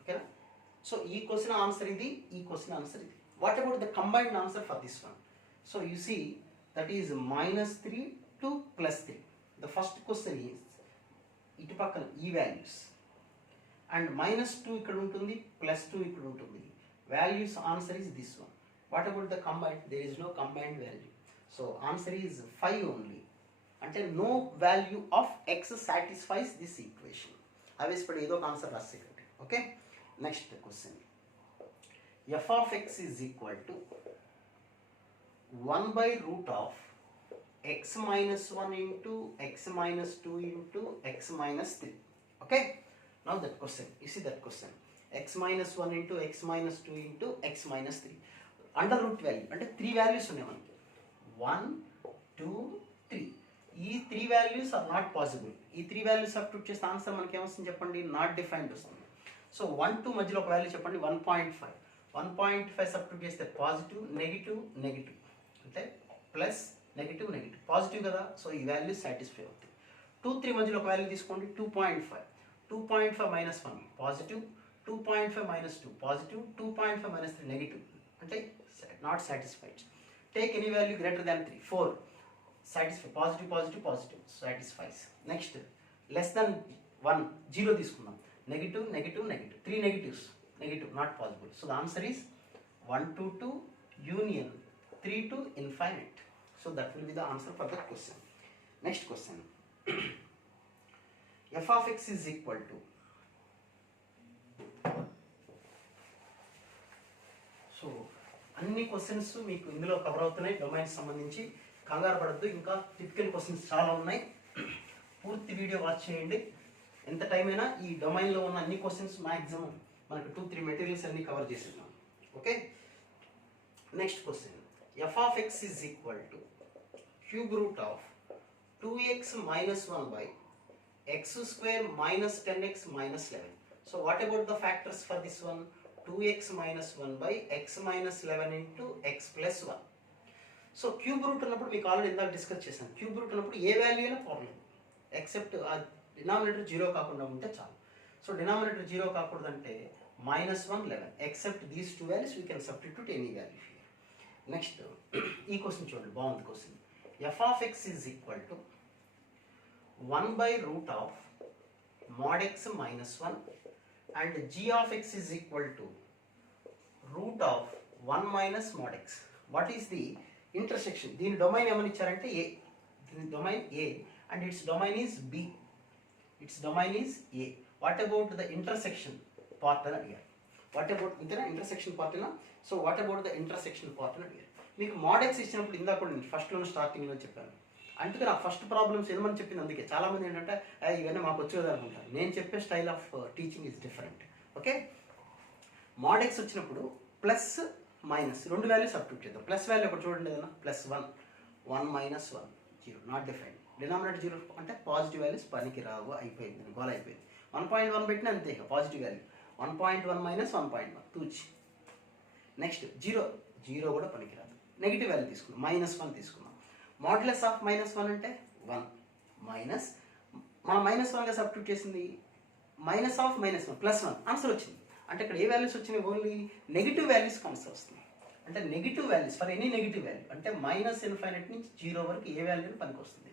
ఓకేనా? సో ఈ క్వశ్చన్ ఆన్సర్ ఇది, ఈ క్వశ్చన్ ఆన్సర్ ఇది. What about the combined answer for this one? So you see that is -3 to +3. The first question is ఇటు పక్కన ఈ వాల్యూస్ అండ్ -2 ఇక్కడ ఉంటుంది, +2 ఇక్కడ ఉంటుంది. Values answer is this one. What about the combined? There is no combined value. So answer is 5 only. అంటే no value of x satisfies this equation. అవేసిపడి ఏదో ఒక ఆన్సర్ రాసేయండి. Okay, next question. f of x is equal to 1/√of x minus 1 into x minus 2 into x minus 3. Okay, now that question, you see that question, x minus 1 into x minus 2 into x minus 3. Under root value అంటే 3 values ఉన్నాయి మనకి, 1 2 3. ఈ 3 values are not possible. ఈ 3 values substitute చేస్తే answer మనకి ఏమొస్తుంది చెప్పండి? Not defined వస్తుంది. సో 1 2 మధ్యలో ఒక వాల్యూ చెప్పండి, 1.5. 1.5 సబ్స్టిట్యూట్ చేస్తే పాజిటివ్, నెగిటివ్, నెగిటివ్ అంటే ప్లస్, నెగిటివ్, నెగిటివ్, పాజిటివ్ కదా. సో ఈ వాల్యూ సాటిస్ఫై అవుతుంది. 2 3 మధ్యలో ఒక వాల్యూ తీసుకోండి, 2.5. 2.5 - 1 పాజిటివ్, 2.5 - 2 పాజిటివ్, 2.5 - 3 నెగిటివ్ అంటే not satisfied. Take any value greater than 3, 4 satisfy, positive, positive, positive satisfies. Next less than 1, 0 తీసుకుందాం, negative, negative, negative, 3 negatives, negative, not possible. So the answer is 1 to 2 union 3 to infinite. So that will be the answer for that question. Next question. f of x is equal to, so అన్ని questions మీకు ఇందులో cover అవుతున్నాయి domains సంబంధించి. కంగారు పడద్దు, ఇంకా typical questions చాలా ఉన్నాయి. పూర్తి వీడియో వాచ్ చేయండి. ఎంత టైం అయినా ఈ డొమైన్లో ఉన్న అన్ని క్వశ్చన్స్ మ్యాక్సిమం మనకు 2 3 మెటీరియల్స్ అన్ని కవర్ చేసేద్దాం. Okay, next question. f of x is equal to cube root of 2x minus 1 by x square minus 10x minus 11. So what about the factors for this one? 2x minus 1 by x minus 11 into x plus 1. So cube root ఉన్నప్పుడు మీకు already ఇందాక discuss చేశాను. Cube root ఉన్నప్పుడు ఏ value అయినా పర్లేదు, except ఆ denominator 0 కాకుండా ఉంటే చాలు. So denominator 0 కాకూడదంటే -1 11. Except these 2 values we can substitute any value here. Next ఈ క్వశ్చన్ చూడండి, బాగుంది question. f of x is equal to 1/√of mod x minus 1 and g of x is equal to root of 1 minus mod x. What is the intersection? దీని domain ఏమని ఇచ్చారంటే a. దీని domain a and its domain is b. Its domain is a. What about the intersection part అని అడిగారు. What about ఇంతేనా intersection part అయినా? So what about the intersection part అని అడిగారు. మీకు మోడెక్స్ ఇచ్చినప్పుడు ఇందాక కూడా నేను ఫస్ట్లో స్టార్టింగ్లో చెప్పాను. అందుకే నా ఫస్ట్ ప్రాబ్లమ్స్ ఏమని చెప్పింది. అందుకే చాలామంది ఏంటంటే ఇవన్నీ మాకు వచ్చు కదా అనుకుంటారు. నేను చెప్పే style of teaching is different. Okay, mod x వచ్చినప్పుడు ప్లస్ మైనస్ 2 వాల్యూస్ సబ్స్టిట్యూట్ చేద్దాం. ప్లస్ వాల్యూ ఒకటి చూడండి ఏదన్నా, +1 1 - 1 0 నాట్ డిఫైన్డ్. డినామినేటర్ 0 అంటే పాజిటివ్ వాల్యూస్ పనికి రావు, అయిపోయింది, గోల్ అయిపోయింది. 1.1 పెట్టినా అంతే, ఇక పాజిటివ్ వాల్యూ. 1.1 - 1.1 తూచి. నెక్స్ట్ 0 కూడా పనికిరాదు. నెగిటివ్ వాల్యూ తీసుకున్నాం, -1 తీసుకున్నాం. మాడ్యులస్ ఆఫ్ -1 అంటే 1 మైనస్, మనం -1గా సబ్స్టిట్యూట్ చేసింది మైనస్ ఆఫ్ -1 +1 ఆన్సర్ వచ్చింది. అంటే ఇక్కడ ఏ వాల్యూస్ వచ్చినాయి? ఓన్లీ నెగిటివ్ వాల్యూస్ ఆన్సర్ వస్తుంది. అంటే negative values for any negative value అంటే -∞ నుంచి 0 వరకు ఏ వాల్యూని పనికి వస్తుంది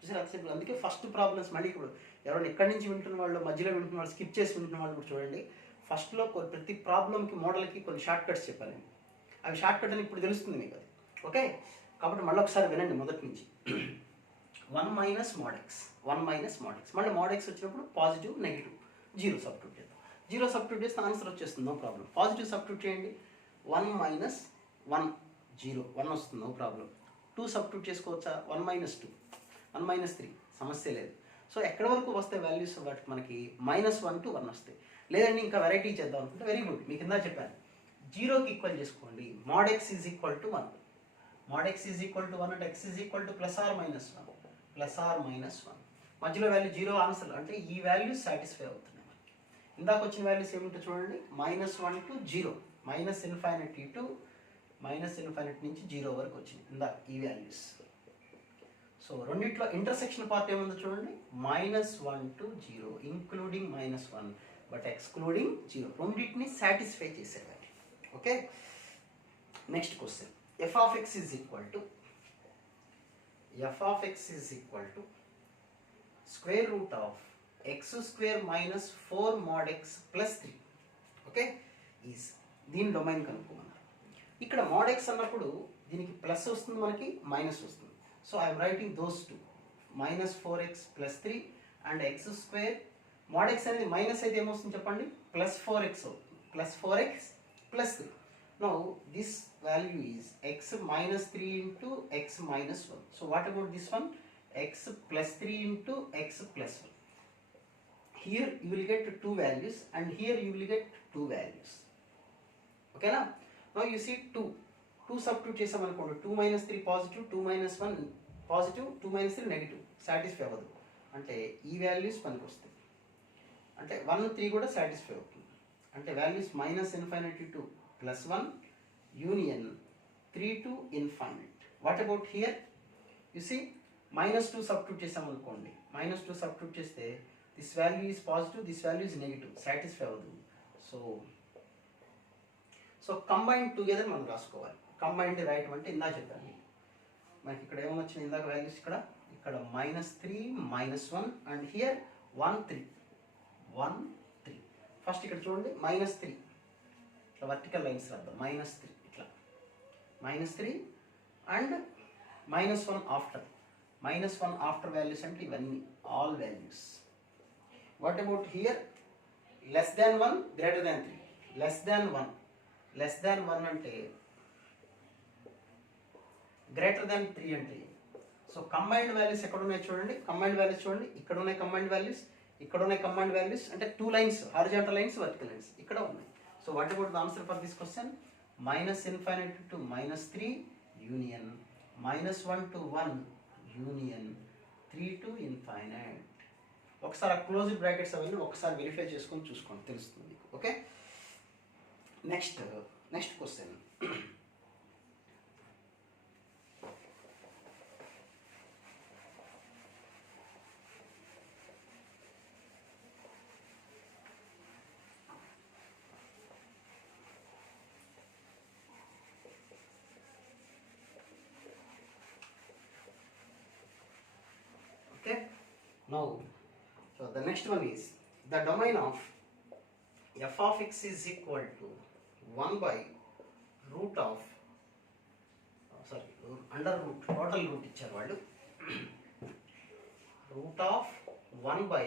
చూసారు అంత సింపుల్. అందుకే ఫస్ట్ ప్రాబ్లమ్స్ మళ్ళీ ఇప్పుడు ఎవరైనా ఎక్కడి నుంచి వింటున్న వాళ్ళు, మధ్యలో వింటున్న వాళ్ళు, స్కిప్ చేసి వింటున్న వాళ్ళు కూడా చూడండి. ఫస్ట్లో ప్రతి ప్రాబ్లంకి మోడల్కి కొన్ని షార్ట్ కట్స్ చెప్పాను. అవి షార్ట్ కట్ అని ఇప్పుడు తెలుస్తుంది మీకు. అది ఓకే, కాబట్టి మళ్ళీ ఒకసారి వినండి మొదటి నుంచి. 1 minus mod x, 1 minus mod x, మళ్ళీ mod x వచ్చినప్పుడు పాజిటివ్ నెగిటివ్ జీరో సబ్స్టిట్యూట్ చేద్దాం. జీరో సబ్స్టిట్యూట్ చేస్తే ఆన్సర్ వచ్చేస్తుంది, నో ప్రాబ్లం. పాజిటివ్ సబ్స్టిట్యూట్ చేయండి, 1 మైనస్ 1 0, 1 వస్తుంది, నో ప్రాబ్లం. 2 సబ్స్టిట్యూట్ చేసుకోవచ్చా, 1 మైనస్ 2, 1 మైనస్ 3, సమస్య లేదు. సో ఎక్కడి వరకు వస్తే వాల్యూస్ వాటికి మనకి -1 to 1 వస్తాయి. లేదండి ఇంకా వెరైటీ చేద్దాం అనుకుంటే వెరీ గుడ్, మీకు కింద చెప్పాను, జీరోకి ఈక్వల్ చేసుకోండి. mod x is equal to 1, mod x is equal to 1 అంటే x is equal to plus or minus 1, మధ్యలో వాల్యూ జీరో ఆన్సర్ అంటే ఈ వాల్యూస్ సాటిస్ఫై అవుతున్నాయి. ఇందాక వచ్చిన వాల్యూస్ ఏమిటో చూడండి, -1 to 0, -∞ to -∞ నుంచి 0 వరకు వచ్చింది ఇందాక ఈ వాల్యూస్. సో రెండిట్లో ఇంటర్సెక్షన్ పార్ట్ ఏముందో చూడండి, -1 to 0 ఇంక్లూడింగ్ -1 బట్ ఎక్స్క్లూడింగ్ 0, రెండింటిని సాటిస్ఫై చేసేవాళ్ళు. Okay, next question, f of x is equal to square root of x square minus 4 mod x plus 3. Okay, is దీని డొమైన్ కనుక్కోమన్నారు. ఇక్కడ mod x అన్నప్పుడు దీనికి ప్లస్ వస్తుంది, మనకి మైనస్ వస్తుంది. So I'm writing those two, -4x plus 3 and x square. mod x అనేది minus అయితే ఏమొస్తుంది చెప్పండి, +4x అవుతుంది, +4x plus 3. Now this value is x minus 3 into x minus 1. So what about this one, x plus 3 into x plus 1. Here you will get 2 values and here you will get 2 values. Okay na? Now you see 2 substitute chesam anukondi, 2 minus 3 positive, 2 minus 1 positive, 2 minus 3 negative, satisfy avadu ante ee values paniki vastayi, ante 1 3 kuda satisfy avutundi, ante values -∞ to +1 union 3 to infinite. What about here, you see -2 substitute chesam anukondi, -2 substitute cheste this value is positive, this value is negative, satisfy avadu. So combined together మనం రాసుకోవాలి. Combined రాయటం అంటే ఇందా చెప్పాను మనకి ఇక్కడ ఏమొచ్చింది, ఇందాక వాల్యూస్ ఇక్కడ -3 -1 అండ్ హియర్ 1 3. ఫస్ట్ ఇక్కడ చూడండి -3, ఇట్లా వర్టికల్ లైన్స్ రాద్దాం, -3 ఇట్లా -3 అండ్ -1 ఆఫ్టర్, -1 ఆఫ్టర్ వాల్యూస్ అంటే ఇవన్నీ all values. What about here, less than 1 greater than 3, less than 1 అంటే greater than 3 అంటే. సో కంబైన్డ్ వాల్యూస్ ఎక్కడ ఉన్నాయి చూడండి, కంబైన్డ్ వాల్యూస్ చూడండి, ఇక్కడ ఉన్నాయి కంబైన్డ్ వాల్యూస్, ఇక్కడ ఉన్నాయి కంబైన్డ్ వాల్యూస్, అంటే 2 lines, horizontal lines, vertical lines ఇక్కడ ఉన్నాయి. So what about the answer for this question, -∞ to -3 union, -1 to 1 union, 3 to infinite. ఒకసారి ఆ క్లోజ్డ్ బ్రాకెట్స్ అవన్నీ ఒకసారి వెరిఫై చేసుకొని చూసుకోండి, తెలుస్తుంది మీకు. Okay, next question, okay, now so the next one is the domain of f of x is equal to 1 by root of under root, total root ఇచ్చారు వాళ్ళు, root of 1 by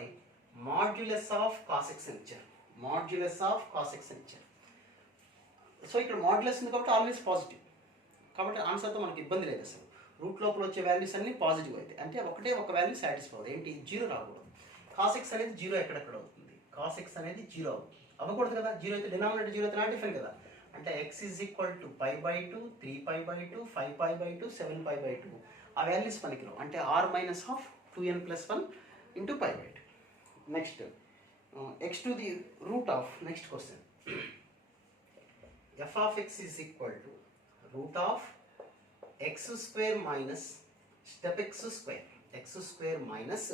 modulus of cos x అని ఇచ్చారు, modulus of cos x అని ఇచ్చారు. So ఇక్కడ modulus ఉంది కాబట్టి always positive, కాబట్టి ఆన్సర్తో మనకి ఇబ్బంది లేదు అసలు. రూట్ లోపల వచ్చే వాల్యూస్ అన్ని పాజిటివ్ అయితే, అంటే ఒక వాల్యూ సాటిస్ఫై అవుతుంది, ఏంటి 0 రాకూడదు. cos x అనేది 0 ఎక్కడెక్కడ అవుతుంది, cos x అనేది 0 అవుతుంది, అవ్వకూడదు కదా, 0 అయితే డినామినేటర్ 0 అయితే నాట్ డిఫరెంట్ కదా, అంటే x ఈజ్ ఈక్వల్ టు π/2, 3π/2, 5π/2, 7π/2. ఆ వాల్యూస్ పనికిరావు, అంటే r minus half 2n+1 into π/2. Next x to the root of, next question, f of x is equal to root of x square minus step x square minus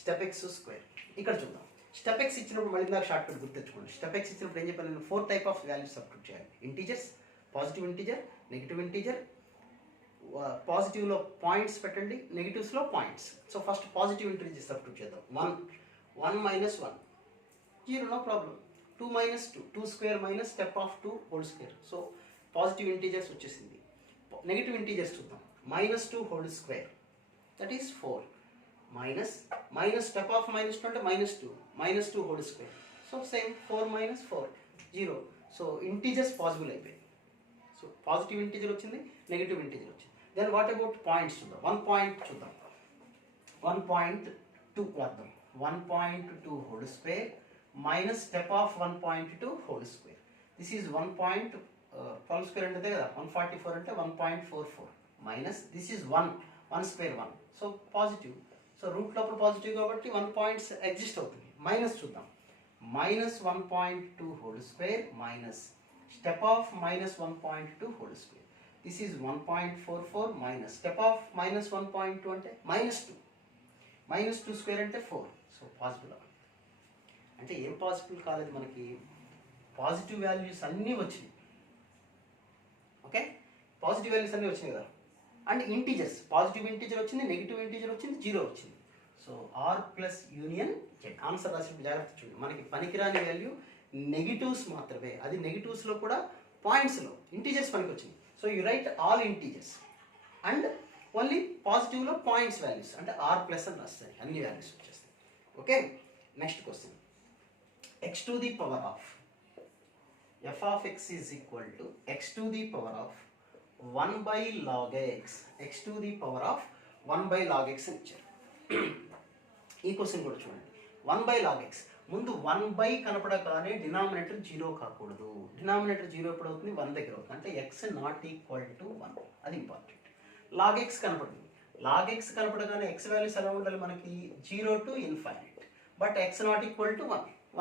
step x square. ఇక్కడ చూద్దాం, step x ఇచ్చినప్పుడు మళ్ళీ నాకు shortcut గుర్తెచ్చుకోండి. Step x ఇచ్చినప్పుడు ఏం చెప్పాను నేను, 4 టైప్ ఆఫ్ వాల్యూస్ సబ్స్టిట్యూట్ చేయాలి. Integers, positive integer, negative integer, పాజిటివ్లో పాయింట్స్ పెట్టండి, నెగిటివ్స్లో points. So first positive integer substitute చేద్దాం. 1 minus 1 0, no problem. 2 minus 2 2 square minus step of 2 whole square. So positive integers వచ్చేసింది. నెగిటివ్ ఇంటీజర్స్ చూద్దాం. -2 whole square that is 4 minus step of -2 అంటే -2 whole square. So same 4 - 4 0. So integers possible అయిపోయాయి. So positive integer వచ్చింది, negative integer వచ్చింది. Then what about points చూద్దాం. 1 point చూద్దాం. 1.2 రాద్దాం. 1.2 whole square minus step of 1.2 whole square. This is 1.12 square అంటే కదా 144 అంటే 1.44 minus this is 1 square 1. So positive. So root లోపల పాజిటివ్ కాబట్టి 1 పాయింట్స్ ఎగ్జిస్ట్ అవుతుంది. మైనస్ చూద్దాం. -1.2 whole square minus step of -1.2 whole square. This is 1.44 minus step of -1.2 అంటే -2. -2 square అంటే 4. So possible అంటే ఏం పాసిబుల్ కాలేదు, మనకి పాజిటివ్ వాల్యూస్ అన్నీ వచ్చినాయి. ఓకే, పాజిటివ్ వాల్యూస్ అన్నీ వచ్చినాయి కదా. అండ్ ఇంటీజర్స్, పాజిటివ్ ఇంటీజర్ వచ్చింది, నెగిటివ్ ఇంటీజర్ వచ్చింది, 0 వచ్చింది. So or plus union Z. Answer రాసినప్పుడు జాగ్రత్త చూడండి. మనకి పనికిరాని వాల్యూ నెగిటివ్స్ మాత్రమే. అది నెగిటివ్స్లో కూడా పాయింట్స్లో ఇంటీజర్స్ పనికి వచ్చింది. So you write all integers and only పాజిటివ్లో పాయింట్స్ వాల్యూస్ అంటే ఆర్ ప్లస్ అని రాస్తాయి, అన్ని వాల్యూస్ వచ్చేస్తాయి. Okay, next question. x to the power of f of x is equal to x to the power of 1 by log x. x to the power of 1 by log x అని ఇచ్చారు. ఈ question కూడా చూడండి. 1 by log x ముందు 1 by కనపడగానే denominator 0 కాకూడదు. Denominator 0 ఎప్పుడు అవుతుంది? 1 దగ్గర అవుతుంది. అంటే x నాట్ ఈక్వల్ టు 1. అది ఇంపార్టెంట్. log x కనపడుతుంది. log x కనపడగానే x వాల్యూస్ ఎలా ఉండాలి మనకి? 0 to infinite. But x not equal to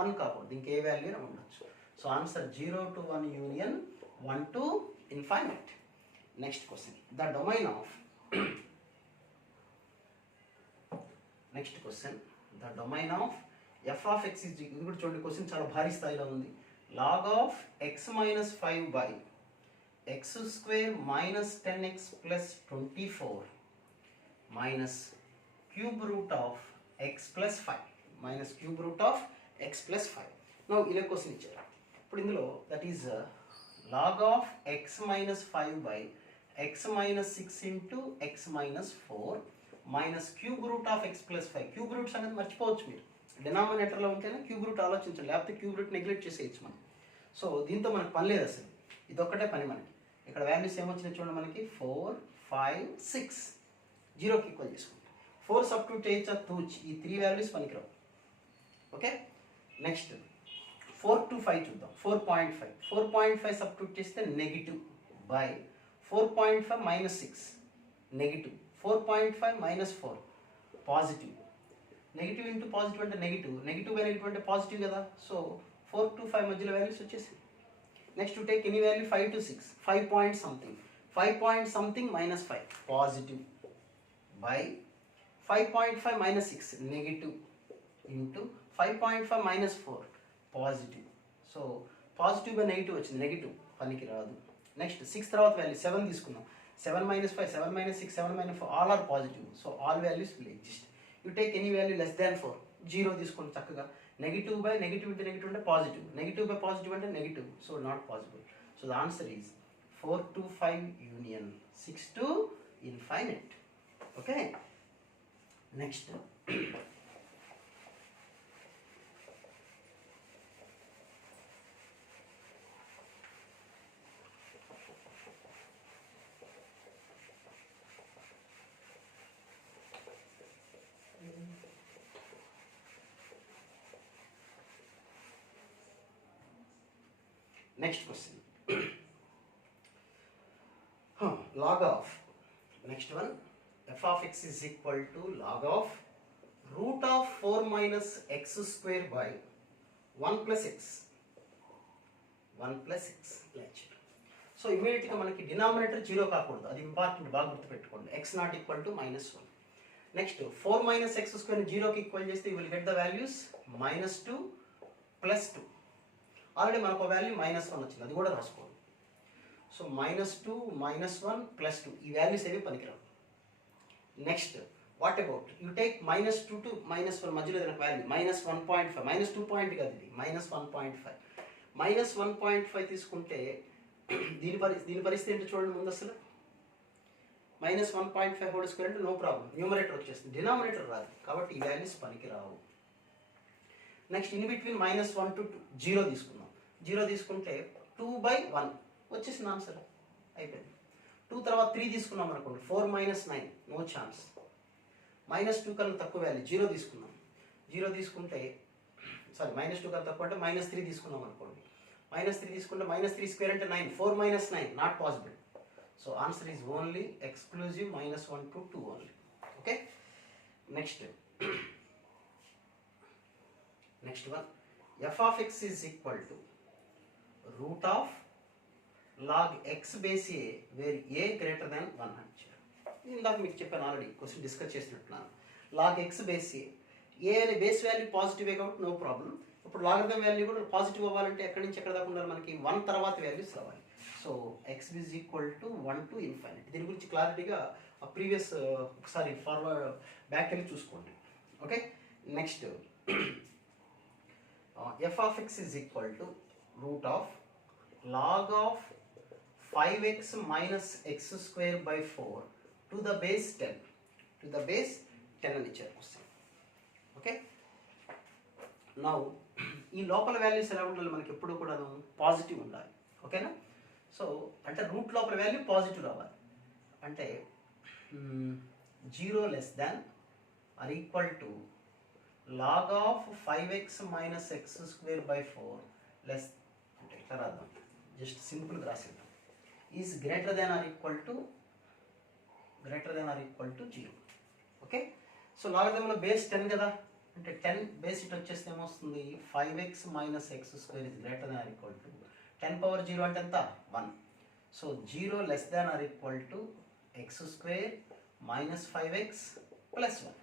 1 కాకూడదు, ఇంకే వాల్యూ ఉండొచ్చు. So answer 0 to 1 union 1 to infinite. Next question. The domain of next question the domain of f of x is, ఇది కూడా చూడండి క్వశ్చన్ చాలా భారీ స్థాయిలో ఉంది. Log of x minus 5 by x square minus 10x plus 24 minus cube root of x plus 5 minus cube root of x plus 5. No ఇలా question ఇచ్చారు. ఇప్పుడు ఇందులో that is log of x minus 5 by x minus 6 into x minus 4 minus cube root of x plus 5. Cube roots అనేది మర్చిపోవచ్చు మీరు, డినామినేటర్లో ఉంటేనే cube root ఆలోచించండి, లేకపోతే క్యూబ్ రూట్ నెగ్లెక్ట్ చేసేయచ్చు మనం. సో దీంతో మనకు పని లేదు అసలు, ఇదొక్కటే పని మనకి. ఇక్కడ వాల్యూస్ ఏమొచ్చినాయి చూడండి మనకి 4, 5, 6 0కి ఈక్వల్ చేసుకుంటాం. 4 సబ్స్టిట్యూట్ చేయొచ్చా? తూచ్. ఈ 3 వాల్యూస్ పనికిరావు. ఓకే, నెక్స్ట్ 4 to 5 చూద్దాం. 4.5 4.5 సబ్స్టిట్యూట్ చేస్తే negative by 4.5 minus 6 negative 4.5 minus 4 positive. Negative into positive అంటే నెగిటివ్, నెగిటివ్ బై నెగిటివ్ అంటే పాజిటివ్ కదా. సో 4 to 5 మధ్యలో వాల్యూస్ వచ్చేసి. Next to take any value 5 to 6 5 point something minus 5 positive by 5.5 minus 6 negative into 5.5 minus 4 positive. So positive by negative వచ్చింది, negative పనికి రాదు. Next 6 తర్వాత value 7 తీసుకున్నాం. 7 minus 5, 7 minus 6, 7 minus 4 all are positive. So all values will exist. You take any value less than 4, 0 తీసుకోండి చక్కగా. Negative by negative into negative అంటే positive, negative by positive అంటే negative. So not possible. So the answer is 4 to 5 union 6 to infinite. Okay, next question. Log of, next one, f of x is equal to log of root of 4 minus x square by 1 plus x. 1 plus x. So ఇమీడియట్గా మనకి denominator 0 కాకూడదు, అది important, బాగా గుర్తుపెట్టుకోండి. x not equal to -1. Next 4 minus x square 0కి equal చేస్తే you will get the values -2 +2. Already మనకు value -1 వచ్చింది, అది కూడా రాసుకోండి. సో -2 -1 +2 ఈ వాల్యూస్ ఏవి పనికిరావు. Next what about you take -2 to -1 మధ్యలో ఏదైనా వాల్యూ -1.5 -2 పాయింట్ కాదు ఇది, -1.5 -1.5 తీసుకుంటే దీని పరిస్థితి ఏంటో చూడండి. ముందు అసలు -1.5 హోల్ స్క్వేర్ అంటే నో ప్రాబ్లం, న్యూమరేటర్ వచ్చేస్తుంది, డినామినేటర్ రాదు, కాబట్టి ఈ వాల్యూస్ పనికి రావు. Next in between -1 to 2 zero తీసుకున్నాం. జీరో తీసుకుంటే 2/1 వచ్చేసింది ఆన్సర్, అయిపోయింది. 2 తర్వాత 3 తీసుకున్నాం అనుకోండి, 4 - 9 నో ఛాన్స్. -2 కన్నా తక్కువ వాల్యూ జీరో తీసుకున్నాం. జీరో తీసుకుంటే -2 కన్నా తక్కువ అంటే -3 తీసుకున్నాం అనుకోండి. -3 తీసుకుంటే -3 స్క్వేర్ అంటే 9, 4 - 9 not possible. So answer is only exclusive -1 to 2 only. Okay, next one, f of x is equal to root of log x base a where a greater than 100. ఇందాక మీకు చెప్పాను ఆల్రెడీ, క్వశ్చన్ డిస్కస్ చేసినట్టున్నాను. Log x base ఏ అనే base value పాజిటివే కాబట్టి no problem. ఇప్పుడు logarithm value కూడా positive అవ్వాలంటే ఎక్కడి నుంచి ఎక్కడ దాకా ఉండాలి, మనకి 1 తర్వాత వాల్యూస్ రావాలి. So X is equal to 1 to ∞. దీని గురించి క్లారిటీగా ప్రీవియస్ ఒకసారి ఫార్వర్డ్ బ్యాక్ వెళ్ళి చూసుకోండి. Okay, next f of x is equal to root of log of 5x minus x square by 4 to the base 10 అని ఇచ్చారు క్వశ్చన్. ఓకే, నౌ ఈ లోపల వాల్యూస్ ఎలా ఉండాలి, మనకి ఎప్పుడు కూడా పాజిటివ్ ఉండాలి. ఓకేనా, సో అంటే రూట్ లోపల వాల్యూ పాజిటివ్ రావాలి. అంటే 0 less than or equal to log of 5x minus x square by 4 less అంటే ఇట్లా రాద్దాం, జస్ట్ సింపుల్గా రాసిద్దాం, is greater than or equal to 0. Okay, so లాగరిథంలో బేస్ 10 కదా, అంటే 10 బేస్ ఇట్ వచ్చేస్తే ఏమొస్తుంది, 5x minus x square is greater than or equal to 10 power 0 అంటే ఎంత 1. So 0 less than or equal to x square minus 5x plus 1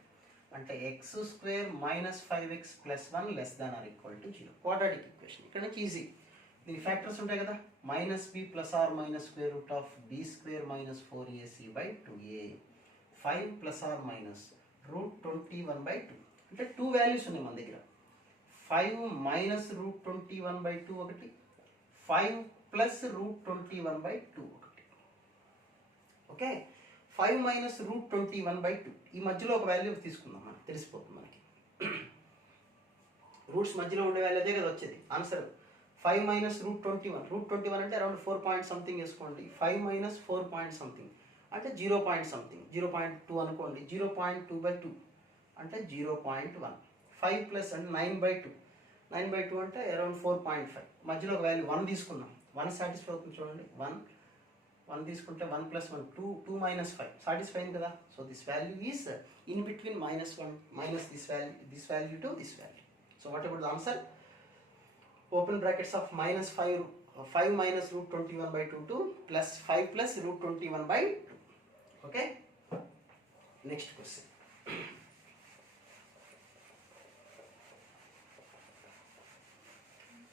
అంటే x square minus 5x plus 1 less than or equal to 0. Quadratic equation ఇక్కడ నుంచి easy. దీని factors ఉంటాయి కదా, -b plus or minus square root of b square minus 4ac by 2a, 5 plus or minus root 21/2. అంటే 2 values ఉన్నాయి మన దగ్గర, 5 minus root 21/2 ఒకటి, 5 plus root 21/2 ఒకటి. ఓకే, 5 minus root 21/2 ఈ మధ్యలో ఒక వాల్యూ తీసుకుందాం, మనకు తెలిసిపోతుంది. మనకి రూట్స్ మధ్యలో ఉండే వాల్యూ అదే కదా వచ్చేది ఆన్సర్. 5 minus root 21, root 21 అంటే అరౌండ్ 4 పాయింట్ సంథింగ్ వేసుకోండి, 5 minus 4 పాయింట్ సంథింగ్ అంటే 0 పాయింట్ సంథింగ్, 0.2 అనుకోండి, 0.2/2 అంటే 0.1, 5 ప్లస్ అంటే 9/2, 9/2 అంటే అరౌండ్ 4.5, మధ్యలో ఒక వాల్యూ 1 తీసుకున్నాం, 1 సాటిస్ఫై అవుతుంది చూడండి, 1 తీసుకుంటే 1 + 1 2 - 5 సాటిస్ఫై అయింది కదా. So this value is in between -1 minus this value to this value. So what about the answer? Open brackets of -5 minus root 21/2 to +5 plus root 21/2. Okay, next question.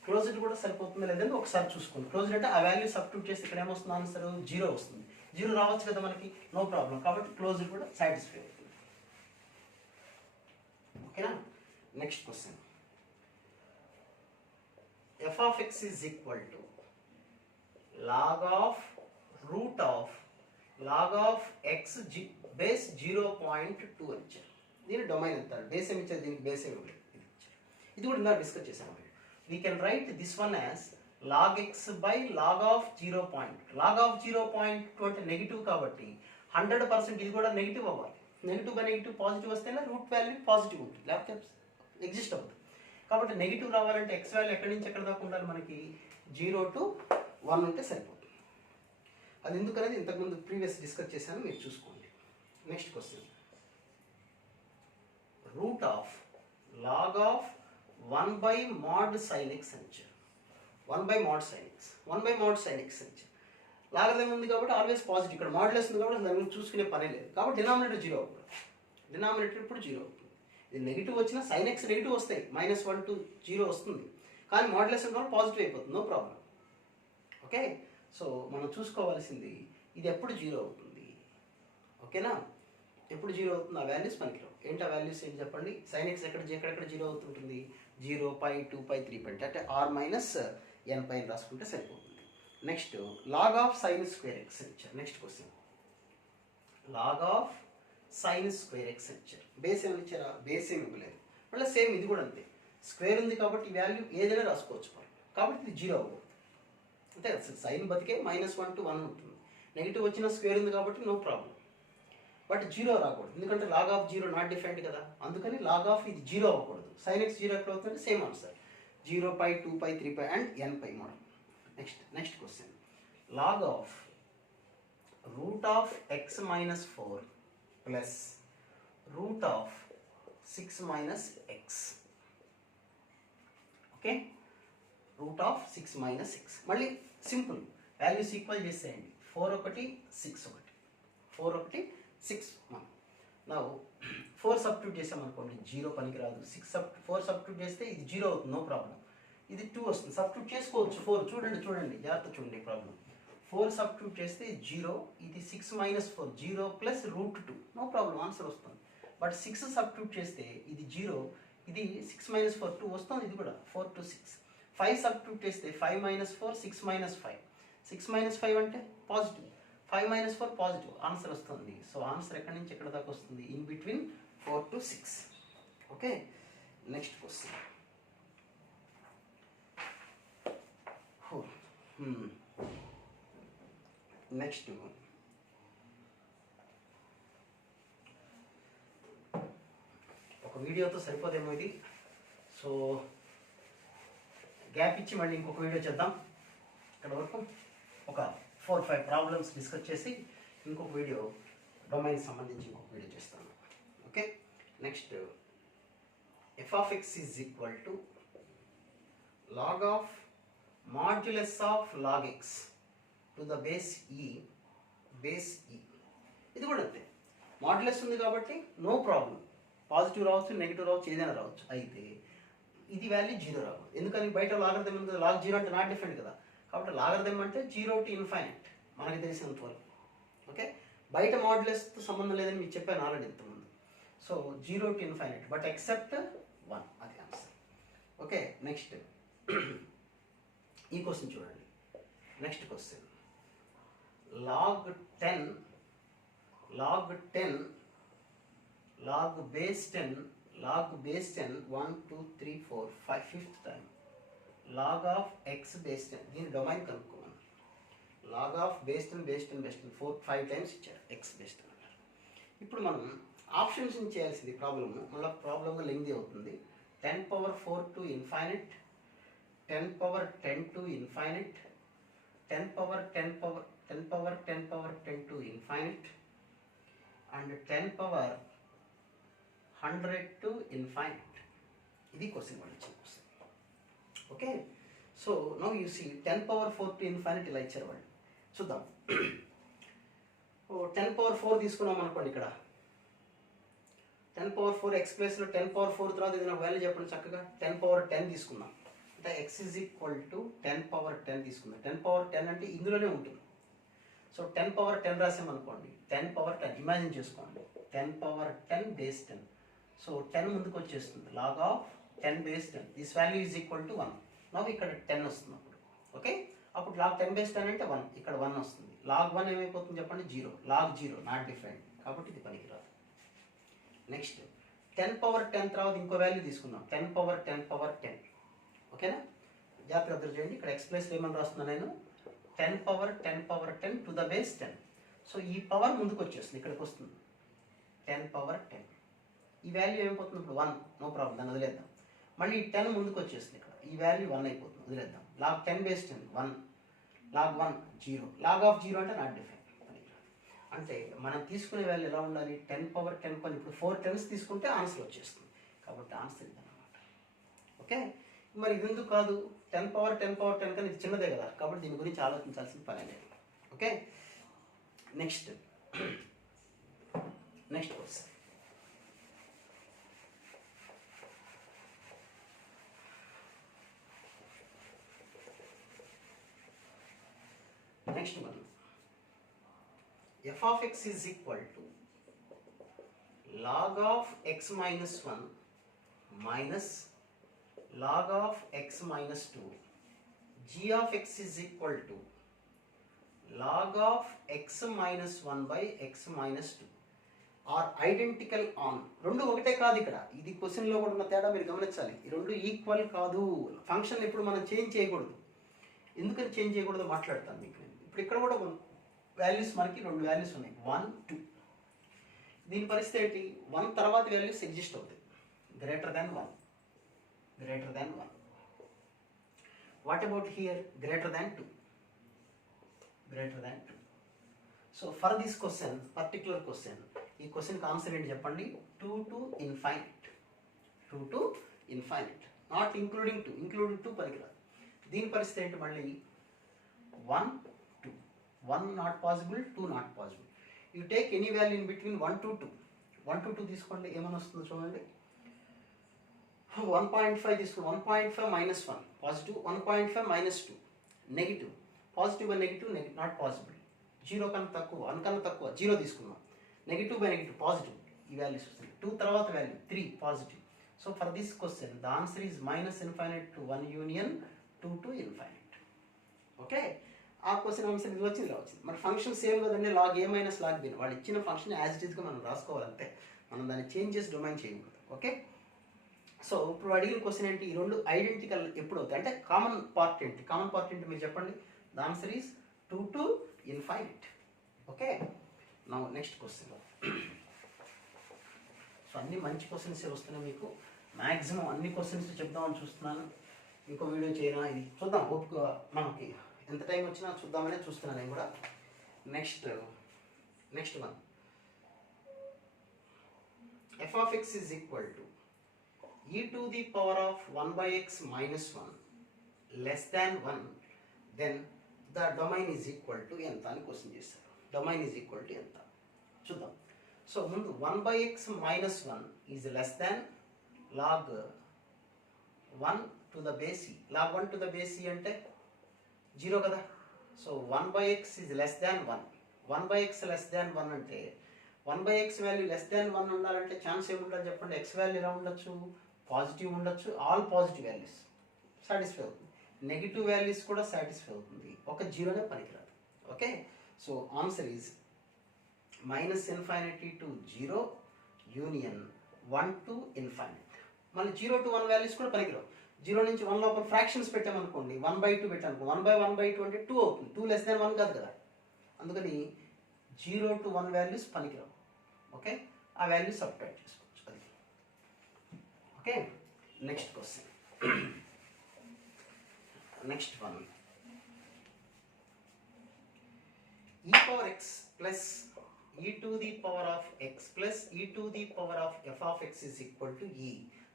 Closed కూడా సరిపోతుందా లేదంటే ఒకసారి చూసుకోండి. క్లోజ్డ్ అంటే ఆ value substitute చేస్తే ఇక్కడ ఏమొస్తుంది ఆన్సర్ 0 వస్తుంది. 0 రావచ్చు కదా మనకి, నో ప్రాబ్లం, కాబట్టి క్లోజ్డ్ కూడా సాటిస్ఫై అవుతుంది. ఓకేనా, next question. f of x is equal to log of root of log of x base 0.2 అని ఇచ్చారు. దీని డొమైన్ ఎంత, బేస్ ఏమి ఇచ్చారు, దీనికి బేస్ ఏమి ఇచ్చారు, ఇది కూడా ఇందాక డిస్కస్ చేసాము. We can write this one as log x by log of 0. log of 0.2 అంటే నెగిటివ్ కాబట్టి 100% ఇది కూడా నెగిటివ్ అవ్వాలి. నెగిటివ్ బై నెగిటివ్ పాజిటివ్ వస్తేనే రూట్ వాల్యూ పాజిటివ్ ఉంటుంది, లేకపోతే ఎగ్జిస్ట్ అవుతుంది. కాబట్టి నెగిటివ్ రావాలంటే ఎక్స్ వాల్యూ ఎక్కడి నుంచి ఎక్కడ దాకా ఉండాలి, మనకి 0 to 1 ఉంటే సరిపోతుంది. అది ఎందుకనేది ఇంతకుముందు ప్రీవియస్ డిస్కస్ చేశాను, మీరు చూసుకోండి. Next question. Root of log of 1/mod sin x అని ఇచ్చారు. 1/mod sin x, 1/mod sin x అని ఇచ్చారు. లాగరిథం ఉంది కాబట్టి ఆల్వేస్ పాజిటివ్, ఇక్కడ మాడ్యులస్ ఉంది కాబట్టి దాని గురించి చూసుకునే పనే లేదు, కాబట్టి డినామినేటర్ 0 అవుతుంది. డినామినేటర్ ఇప్పుడు 0 అవుతుంది. ఇది నెగిటివ్ వచ్చినా sin x నెగిటివ్ వస్తాయి, -1 to 0 వస్తుంది, కానీ మాడ్యులస్ ఉన్నప్పుడు పాజిటివ్ అయిపోతుంది, నో ప్రాబ్లం. ఓకే, సో మనం చూసుకోవాల్సింది ఇది ఎప్పుడు 0 అవుతుంది. ఓకేనా, ఎప్పుడు 0 అవుతుంది, ఆ వాల్యూస్ మనకి రావు. ఏంటి ఆ వాల్యూస్ ఏంటి చెప్పండి. sin x ఎక్కడెక్కడ 0 అవుతుంటుంది, 0, π, 2π, 3π అంటే r - n పైన రాసుకుంటే సరిపోతుంది. Next log of sin² x ఇచ్చారు. Next question. Log of sine square x ఇచ్చారు. బేస్ ఏమైనా ఇచ్చారా? బేస్ ఏమి ఇవ్వలేదు. మళ్ళీ సేమ్ ఇది కూడా అంతే, స్క్వేర్ ఉంది కాబట్టి వాల్యూ ఏదైనా రాసుకోవచ్చు మనం, కాబట్టి ఇది జీరో అవ్వదు. అంతే కదా, సైన్ బతికే -1 to 1 ఉంటుంది. నెగిటివ్ వచ్చిన స్క్వేర్ ఉంది కాబట్టి నో ప్రాబ్లం, బట్ జీరో రాకూడదు, ఎందుకంటే log of zero not defined కదా, అందుకని లాగ్ ఆఫ్ ఇది జీరో అవ్వకూడదు. సైన్ ఎక్స్ జీరో ఎక్కడ అవుతుంది? Same answer, 0π 2π 3π and nπ model. Next question, log of root of x minus 4 plus root of 6 minus x. Okay, root of 6 minus 6. మళ్ళీ simple, values equal చేసేయండి. 4 ఒకటి 6 ఒకటి, 4 ఒకటి 6. నా 4 సబ్స్టిట్యూట్ చేసామనుకోండి జీరో పనికిరాదు. 4 సబ్స్టిట్యూట్ చేస్తే ఇది జీరో అవుతుంది, నో ప్రాబ్లం. ఇది 2 వస్తుంది, సబ్స్టిట్యూట్ చేసుకోవచ్చు. 4 చూడండి జాగ్రత్త చూడండి ప్రాబ్లం. 4 సబ్స్టిట్యూట్ చేస్తే జీరో, ఇది 6 minus 4 zero plus √2, no problem, answer వస్తుంది. బట్ 6 సబ్స్టిట్యూట్ చేస్తే ఇది జీరో, ఇది 6 minus 4 2 వస్తుంది, ఇది కూడా 4 to 6. 5 సబ్స్టిట్యూట్ చేస్తే 5 minus 4 6 minus 5, 6 minus 5 అంటే పాజిటివ్, 5 minus 4 పాజిటివ్, ఆన్సర్ వస్తుంది. సో ఆన్సర్ ఎక్కడి నుంచి ఎక్కడ దాకా వస్తుంది? In between 4 to 6. Okay, next question. Next ఒక వీడియోతో సరిపోదేమో ఇది, సో గ్యాప్ ఇచ్చి మళ్ళీ ఇంకొక వీడియో చేద్దాం. ఇక్కడ వరకు ఒక 4-5 ప్రాబ్లమ్స్ డిస్కస్ చేసి ఇంకొక వీడియో డొమైన్ సంబంధించి ఇంకొక వీడియో చేస్తాను. Okay, next f of x is equal to log of modulus of log x to the base e. ఇది కూడా అంతే, మాడ్యులస్ ఉంది కాబట్టి నో ప్రాబ్లం, పాజిటివ్ రావచ్చు నెగిటివ్ రావచ్చు ఏదైనా రావచ్చు. అయితే ఇది వాల్యూ జీరో రావాలి, ఎందుకని బయట లాగర్థం ఉంది కదా, లాగ్ జీరో అంటే నాట్ డిఫరెంట్ కదా, కాబట్టి లాగర్థం అంటే 0 to ఇన్ఫైనైట్ మనకి తెలిసినంత వరకు. ఓకే, బయట మాడ్యులస్తో సంబంధం లేదని మీకు చెప్పాను ఆల్రెడీ ఇంతకుముందు. So 0 to infinite but except 1, అది ఆన్సర్. ఓకే, నెక్స్ట్ ఈ క్వశ్చన్ చూడండి. Next question, log 10 log base 10 1 2 3 4 5 fifth time log of x base 10, దీని డొమైన్ కనుక్కోమని. log of base 10 5 టైమ్స్ ఇచ్చారు, x base 10 అన్నారు. ఇప్పుడు మనం ఆప్షన్స్ చేయాల్సింది ప్రాబ్లమ్, మళ్ళీ ప్రాబ్లమ్ లెంగ్తీ అవుతుంది. 10⁴ to infinite, 10⁻10 to infinite, 10⁻10 to infinite and 10⁻100 to infinite. ఇది క్వశ్చన్ వాళ్ళు ఇచ్చిన question. Okay, so now you see 10⁻4 to infinite ఇలా ఇచ్చారు వాళ్ళు. చూద్దాం. 10⁻4 తీసుకున్నాం అనుకోండి, ఇక్కడ 10⁻4 x ప్లేస్లో 10⁻4 తర్వాత ఇది నాకు వాల్యూ చెప్పండి చక్కగా. 10⁻10 తీసుకుందాం, అంటే x is equal to 10⁻10 తీసుకుందాం. 10⁻10 అంటే ఇందులోనే ఉంటుంది. సో 10⁻10 రాసామనుకోండి, 10⁻10 ఇమాజిన్ చేసుకోండి, 10⁻10 బేస్ 10. సో 10 ముందుకు వచ్చేస్తుంది, log of 10 base 10, this value is equal to 1. నవ్వు ఇక్కడ 10 వస్తుంది అప్పుడు. ఓకే, అప్పుడు లాగ్ 10 బేస్ 10 అంటే 1, ఇక్కడ 1 వస్తుంది. లాగ్ 1 ఏమైపోతుంది చెప్పండి? 0. లాగ్ 0 నాట్ డిఫైన్డ్, కాబట్టి ఇది పనికిరాదు. నెక్స్ట్ 10⁻10 తర్వాత ఇంకో వాల్యూ తీసుకుందాం, 10⁻10 ఓకేనా? జాగ్రత్తగా అబ్జర్వ్ చేయండి, ఇక్కడ x ప్లేస్లో ఏమని రాస్తున్నాను నేను, 10⁻10 టు ద బేస్ 10. సో ఈ పవర్ ముందుకు వచ్చేస్తుంది, ఇక్కడికి వస్తుంది 10⁻10. ఈ వాల్యూ ఏమైపోతుంది ఇప్పుడు? 1, నో ప్రాబ్లం, దాన్ని వదిలేద్దాం. మళ్ళీ ఈ 10 ముందుకు వచ్చేస్తుంది, ఇక్కడ ఈ వాల్యూ 1 అయిపోతుంది, వదిలేద్దాం. Log 10 base 10 1, log 1 0, log of 0 అంటే నాట్ డిఫైన్. అంటే మనం తీసుకునే వాల్యూ ఎలా ఉండాలి? 10⁻10 పని. ఇప్పుడు 4 10s తీసుకుంటే ఆన్సర్ వచ్చేస్తుంది, కాబట్టి ఆన్సర్ ఇదన్నమాట. ఓకే, మరి ఇది ఎందుకు కాదు? 10⁻10 కానీ ఇది చిన్నదే కదా, కాబట్టి దీని గురించి ఆలోచించాల్సిన పని లేదు. Okay, next question. నెక్స్ట్ మనం f of x is equal to log of x minus 1 minus log of x minus 2. g of x is equal to log of x minus 1 by x minus 2 are identical on. రెండు ఒకటే కాదు, ఇక్కడ ఇది క్వశ్చన్లో కూడా ఉన్న తేడా మీరు గమనించాలి. ఈ రెండు ఈక్వల్ కాదు. ఫంక్షన్ ఇప్పుడు మనం చేంజ్ చేయకూడదు. ఎందుకని చేంజ్ చేయకూడదు మాట్లాడతాను మీకు నేను. ఇప్పుడు ఇక్కడ కూడా వాల్యూస్ మనకి రెండు వాల్యూస్ ఉన్నాయి, 1 2. దీని పరిస్థితి ఏంటి? 1 తర్వాత వాల్యూస్ ఎగ్జిస్ట్ అవుతాయి, greater than 1, greater than 1. What about here? Greater than 2, greater than 2. So for this question, particular question, ఈ క్వశ్చన్కి ఆన్సర్ ఏంటి చెప్పండి? 2 to infinite, 2 to infinite, not including 2. Including 2 పనికిరాదు. దీని పరిస్థితి ఏంటి? మళ్ళీ 1 2, 1 not possible, 2 not possible. You take any value in between 1 to 2. 1 to 2 తీసుకోండి, ఏమని వస్తుందో చూడండి. 1.5 తీసుకోండి. 1.5 minus 1 positive, 1.5 minus 2 negative. Positive by negative not possible. 0 కన్నా తక్కువ, 1 కన్నా తక్కువ, 0 తీసుకున్నాం. నెగిటివ్ బై నెగిటివ్ పాజిటివ్, ఈ వాల్యూస్ వస్తాయి. 2 తర్వాత value 3 positive. So for this question the answer is -infinite to 1 union 2 to infinite. Okay, ఆ క్వశ్చన్ ఆన్సర్ ఇది వచ్చింది, ఇలా వచ్చింది. మన ఫంక్షన్ సేమ్ కదండి, లాగ్ ఏ మైనస్ లాగ్ బి. వాళ్ళు ఇచ్చిన ఫంక్షన్ యాజ్ ఇట్ ఈస్గా మనం రాసుకోవాలంతే, మనం దాన్ని చేంజ్ చేసి డొమైన్ చేయకూడదు. ఓకే, సో ఇప్పుడు అడిగిన క్వశ్చన్ ఏంటి? ఈ రెండు ఐడెంటికల్ ఎప్పుడు అవుతాయి అంటే కామన్ పార్ట్ ఏంటి? కామన్ పార్ట్ ఏంటి మీరు చెప్పండి. The answer is 2 to infinite. Okay, now next question. So అన్ని మంచి క్వశ్చన్స్ వస్తున్నాయి మీకు. మ్యాక్సిమం అన్ని క్వశ్చన్స్ చెప్దామని చూస్తున్నాను. ఇంకో వీడియో చేయనా, ఇది చూద్దాం. ఓపిక మనకి ఎంత టైం వచ్చినా చూద్దామనే చూస్తున్నాను నేను కూడా. Next one, f of x is equal to e to the power of 1 by x minus 1 less than 1, then the domain is equal to ఎంత అని క్వశ్చన్ చేస్తారు. డొమైన్ ఈజ్ ఈక్వల్ టు ఎంత చూద్దాం. సో ముందు 1 by x minus 1 is less than log 1 to the base e. Log 1 to the base e అంటే 0 కదా. సో 1 by x is less than 1. 1 by x less than 1 అంటే 1 by x value less than 1 ఉండాలంటే chance ఏముంటుంది చెప్పండి? x value ఎలా ఉండొచ్చు? Positive ఉండొచ్చు. ఆల్ పాజిటివ్ వాల్యూస్ సాటిస్ఫై అవుతుంది, నెగిటివ్ వాల్యూస్ కూడా సాటిస్ఫై అవుతుంది, ఒక జీరోనే పనికిరాదు. Okay, so answer is -infinity to 0 union 1 to infinite. మళ్ళీ 0 to 1 వాల్యూస్ కూడా పనికిరావు. 0 నుంచి 1 లోపల ఫ్రాక్షన్స్ పెట్టామనుకోండి, 1/2 పెట్టామనుకో, 1/1/2 అంటే 2 అవుతుంది. 2 లెస్ దాన్ 1 కాదు కదా, అందుకని 0 to 1 వాల్యూస్ పనికిరావు. ఓకే, ఆ వాల్యూస్ సబ్ట్రాక్ట్ చేసుకోవచ్చు అది. Okay, next question. Next one, e power x plus e to the power of x plus e to the power of f of x is equal to e.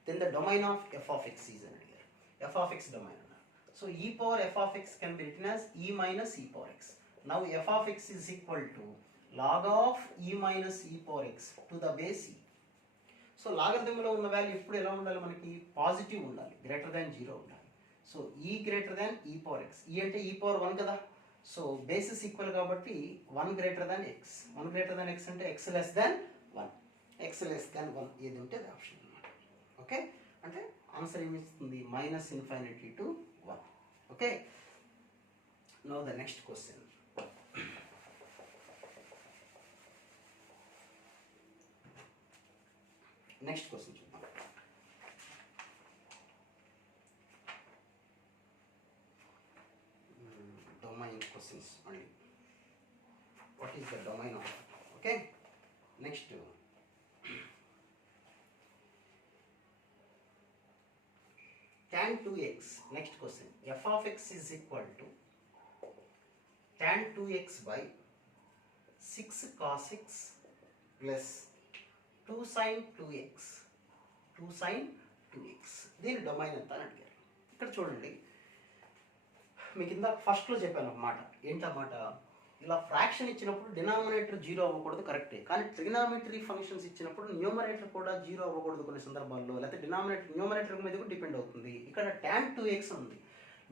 Then the domain of f of x is an idea. F of x domain. So e power f of x can be written as e minus e power x. Now f of x is equal to log of e minus e power x to the base e. సో లాగరిథంలో ఉన్న value ఎప్పుడు ఎలా ఉండాలి? మనకి positive ఉండాలి, greater than 0 ఉండాలి. So ఈ గ్రేటర్ దాన్ ఈ పవర్ ఎక్స్. ఈ అంటే ఈ పవర్ 1 కదా. సో బేసిస్ ఈక్వల్ కాబట్టి 1 greater than x. 1 greater than x అంటే x less than 1. X less than 1 ఏది ఉంటే అది ఆప్షన్ అనమాట. ఓకే, అంటే ఆన్సర్ ఏమి ఇస్తుంది? -infinity to 1. Okay, now the next question. Next question చూద్దాం. డొమైన్ క్వశ్చన్స్ మళ్ళీ. What is the domain of? Okay, next tan 2x. Next question, f of x is equal to tan 2x by 6 cos x plus 2 sin 2x. 2 sin 2x. దీని domain ఎంత అని అడిగారు. ఇక్కడ చూడండి, మీకు ఇందాక ఫస్ట్లో చెప్పాను ఒక మాట. ఏంటన్నమాట? ఇలా ఫ్రాక్షన్ ఇచ్చినప్పుడు డినామినేటర్ 0 అవ్వకూడదు, కరెక్టే. కానీ ట్రిగ్నామెట్రీ ఫంక్షన్స్ ఇచ్చినప్పుడు న్యూమరేటర్ కూడా 0 అవ్వకూడదు కొన్ని సందర్భాల్లో. లేకపోతే న్యూమరేటర్ మీద కూడా డిపెండ్ అవుతుంది. ఇక్కడ tan 2x ఉంది,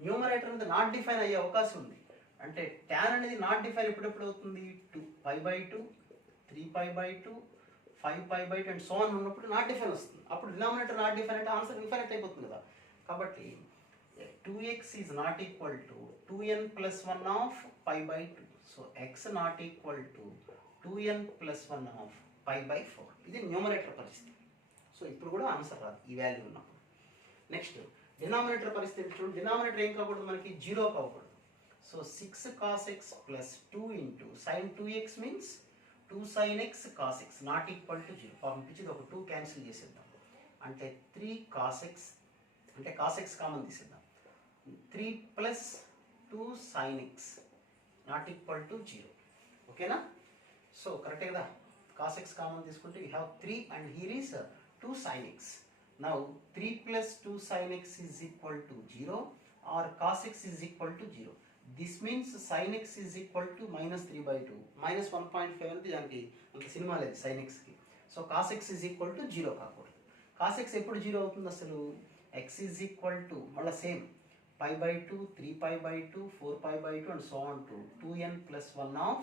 న్యూమరేటర్ మీద నాట్ డిఫైన్ అయ్యే అవకాశం ఉంది. అంటే tan అనేది నాట్ డిఫైన్ ఎప్పుడెప్పుడు అవుతుంది? 2π/2, 3π/2, 5π/2 అండ్ సో ఆన్ ఉన్నప్పుడు నాట్ డిఫైన్ వస్తుంది. అప్పుడు డినామినేటర్ నాట్ డిఫైన్ అంటే ఆన్సర్ ఇన్ఫైనైట్ అయిపోతుంది కదా. కాబట్టి 2x is not equal to 2n plus 1 of π/2. సో x not equal to 2n plus 1 of pi by 4. ఇది న్యూమరేటర్ పరిస్థితి. సో ఇప్పుడు కూడా ఆన్సర్ రాదు ఈ వాల్యూ ఉన్నప్పుడు. నెక్స్ట్ డినామినేటర్ పరిస్థితి చూడండి. డినామినేటర్ ఏం కాకూడదు మనకి, 0 కాకూడదు. So 6 cos x plus 2 into sin 2x means 2 sin x cos x not equal to 0. పంపించేది ఒక 2 క్యాన్సిల్ చేసేద్దాం. అంటే 3 cos x, అంటే cos x కామన్ తీసేద్దాం. 3 plus 2 sin x not equal to 0. ఓకేనా? సో కరెక్టే కదా. cos x కామన్ తీసుకుంటే you have 3 and here is 2 sin x. Now 3 plus 2 sin x is equal to 0 or cos x is equal to 0. This means sin x is equal to minus 3 by 2. Minus 1.5 అనేది దానికి అంత cinema లేదు sin x కి. So cos x is equal to 0 కాకూడదు. cos x ఎప్పుడు 0 అవుతుంది అసలు? x is equal to మళ్ళీ same pi by 2, 3 pi by 2, 4 pi by 2 and so on to 2n plus 1 of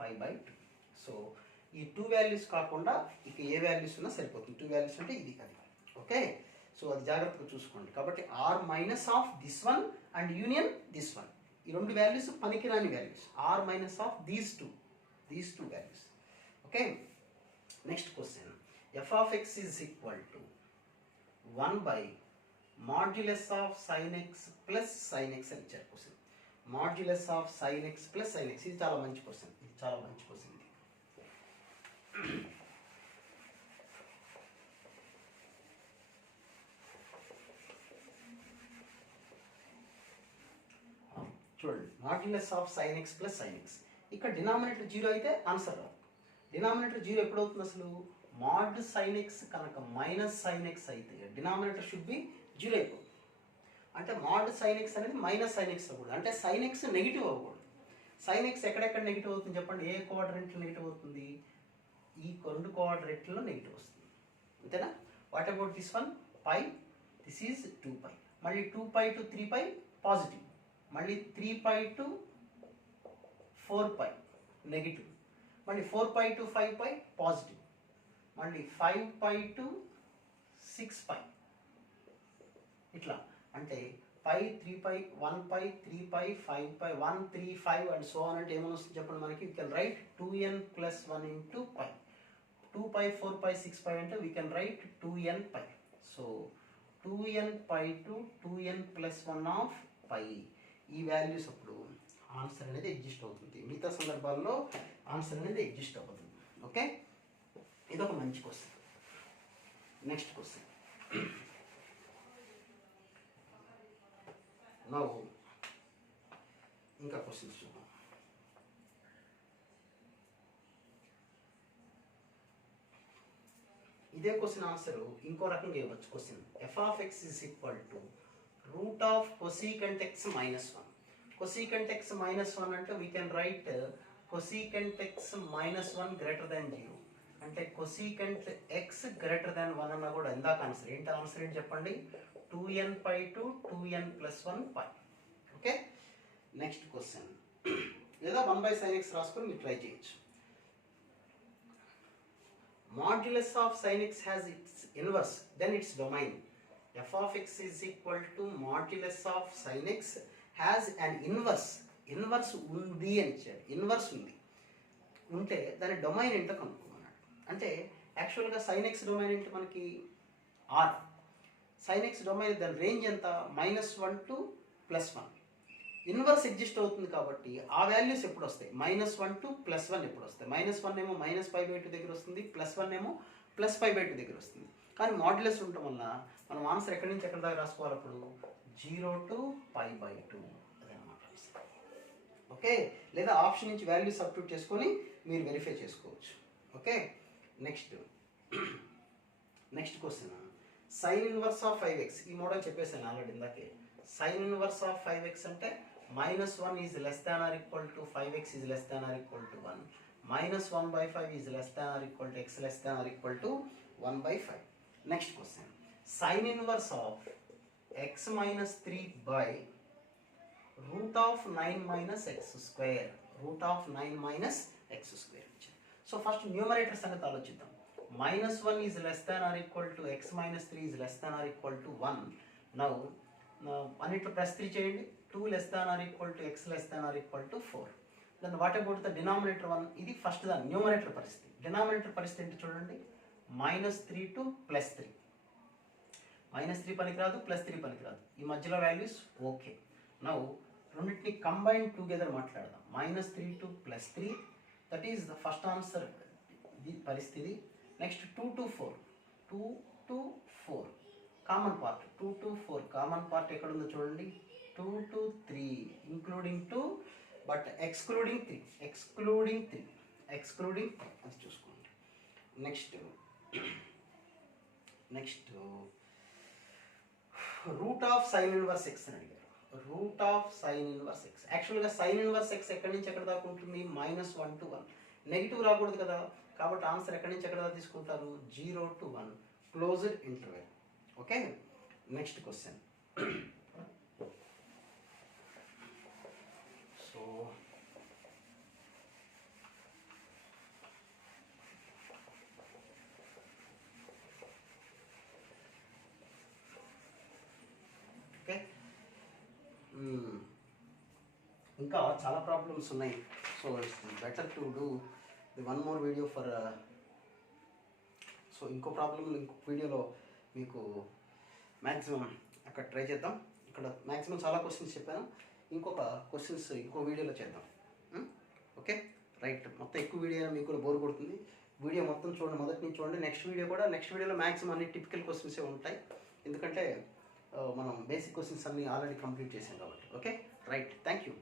pi by 2. So ఈ 2 values కాకుండా ఇక ఏ values ఉన్నా సరిపోతుంది. 2 వాల్యూస్ అంటే ఇది అది. ఓకే, సో అది జాగ్రత్తగా చూసుకోండి. కాబట్టి or minus of this one and union this one, ఈ రెండు వాల్యూస్ పనికిరాని values. Or minus of these two values. Okay, next question. F of x is equal to 1 by modulus of sine x plus sine x అని ఇచ్చారు question. Modulus of sine x plus sine x, ఇది చాలా మంచి question. చూడండి, modulus of sine x plus sine x. ఇక్కడ denominator 0 అయితే answer రాదు. Denominator 0 ఎప్పుడు అవుతుంది అసలు? మాడ్ సైన్ ఎక్స్ కనుక మైనస్ సైన్ ఎక్స్ అయితే డినామినేటర్ షుడ్ బి 0 అయిపోతుంది. అంటే మాడ్ సైన్ ఎక్స్ అనేది మైనస్ సైన్ ఎక్స్ అవ్వకూడదు. అంటే సైన్ ఎక్స్ నెగిటివ్ అవ్వకూడదు. సైన్ ఎక్స్ ఎక్కడెక్కడ నెగిటివ్ అవుతుంది చెప్పండి? ఏ కోఆర్డినేట్లో నెగిటివ్ అవుతుంది? ఈ 2 కోఆర్డినేట్లో నెగిటివ్ వస్తుంది. అంతేనా? What about this one? Pi, this is 2π. మళ్ళీ 2π టు 3π పాజిటివ్, మళ్ళీ 3π టు 4π నెగిటివ్, మళ్ళీ 4π టు 5π పాజిటివ్, మళ్ళీ 5π టు 6π ఇట్లా. అంటే పై 3π 1π 3π 5π 1 3 5 అండ్ సో ఆన్. అంటే ఏమని వస్తుంది చెప్పండి మనకి? We can write 2n plus 1 into π. 2π 4π 6π అంటే we can write 2nπ. So 2nπ to 2n plus 1 of π. ఈ వాల్యూస్ అప్పుడు ఆన్సర్ అనేది ఎగ్జిస్ట్ అవుతుంది. మిగతా సందర్భాల్లో ఆన్సర్ అనేది ఎగ్జిస్ట్ అవ్వదు. ఓకే, ఇదొక మంచి క్వశ్చన్. Next question. నౌ ఇంకా క్వశ్చన్స్ చూద్దాం. ఇదే క్వశ్చన్ ఆన్సర్ ఇంకో రకంగా ఇవ్వచ్చు. Question f of x is equal to root of cosecant X minus 1. Cosecant X minus 1 అంటే we can right cosecant X minus 1 greater దాన్ 0. అంటే కొసీకెంట్ ఎక్స్ గ్రేటర్ దాన్ 1 అన్నా కూడా ఇందాక ఆన్సర్ ఏంటి? ఆన్సర్ ఏంటి చెప్పండి? 2nπ to 2n plus 1π. Okay, next question. లేదా 1/sin x రాసుకొని మీరు ట్రై చేయొచ్చు. Modulus of sin x has its inverse, then its domain. f of x is equal to modulus of sin x has an inverse. Inverse ఉంది అని ఇచ్చాడు. Inverse ఉంది ఉంటే దాని డొమైన్ ఏంటో కనుక్కోమన్నాడు. అంటే యాక్చువల్గా sin x డొమైన్ ఏంటి మనకి? r. sin x డొమైన్ దాని రేంజ్ ఎంత? -1 టు +1. ఇన్వర్స్ ఎగ్జిస్ట్ అవుతుంది కాబట్టి ఆ వాల్యూస్ ఎప్పుడు వస్తాయి? -1 టు +1 ఎప్పుడు వస్తాయి? -1 ఏమో -π/2 దగ్గర వస్తుంది, +1 ఏమో +π/2 దగ్గర వస్తుంది. కానీ మాడ్యులస్ ఉండటం వల్ల మనం ఆన్సర్ ఎక్కడి నుంచి ఎక్కడి దాకా రాసుకోవాలి? అప్పుడు 0 టు π/2 అదనమాట. ఓకే, లేదా ఆప్షన్ నుంచి వాల్యూ సబ్స్టిట్యూట్ చేసుకొని మీరు వెరిఫై చేసుకోవచ్చు. Okay, next question. Sine inverse of 5x. ఈ మోడల్ చెప్పేసాను ఆల్రెడీ ఇందాకే. సైన్ ఇన్వర్స్ ఆఫ్ 5x అంటే -1 is less than or equal to 5x is less than or equal to 1. -1/5 is less than or equal to x less than or equal to 1/5. Next question. Sine inverse of x minus 3 by root of 9 minus x square. Root of 9 minus x square. So first numerator సంగతి ఆలోచిద్దాం. -1 is less than or equal to x minus 3 is less than or equal to 1. Now అన్నిట్లో +3 చేయండి. 2 less than or equal to x less than or equal to 4. Then what about the denominator 1? ఇది first దాని numerator పరిస్థితి. Denominator పరిస్థితి ఏంటి చూడండి, -3 to +3. -3 పనికిరాదు, +3 పనికిరాదు, ఈ మధ్యలో వాల్యూస్ ఓకే. నౌ రెండింటిని కంబైన్ టుగెదర్ మాట్లాడదాం. -3 to +3, that is the first answer, ఇది పరిస్థితి. Next 2 to 4, 2 to 4 common part, 2 to 4 common part ఎక్కడ ఉందో చూడండి, 2 to 3 ఇంక్లూడింగ్ 2 బట్ ఎక్స్క్లూడింగ్ 3 అది చూసుకోండి. Next root of sine inverse x అని అడిగారు. Root of sine inverse x, యాక్చువల్గా సైన్ ఇన్వర్స్ ఎక్స్ ఎక్కడి నుంచి ఎక్కడ దాకా ఉంటుంది, -1 to 1. నెగిటివ్ రాకూడదు కదా, కాబట్టి ఆన్సర్ ఎక్కడి నుంచి ఎక్కడ దాకా తీసుకుంటారు, 0 to 1 closed interval. Okay, next question. So okay, ఇంకా చాలా ప్రాబ్లమ్స్ ఉన్నాయి. So it's better to do the one more video for. So ఇంకో ప్రాబ్లం ఇంకొక వీడియోలో మీకు మ్యాక్సిమం అక్కడ ట్రై చేద్దాం. ఇక్కడ మ్యాక్సిమం చాలా క్వశ్చన్స్ చెప్పాను, ఇంకొక క్వశ్చన్స్ ఇంకో వీడియోలో చేద్దాం. ఓకే రైట్, మొత్తం ఎక్కువ వీడియో మీకు కూడా బోర్ కొడుతుంది. వీడియో మొత్తం చూడండి, మొదటి నుంచి చూడండి. నెక్స్ట్ వీడియోలో మ్యాక్సిమం అన్ని టిపికల్ క్వశ్చన్సే ఉంటాయి, ఎందుకంటే మనం బేసిక్ క్వశ్చన్స్ అన్నీ ఆల్రెడీ కంప్లీట్ చేసాం కాబట్టి. Okay right, thank you.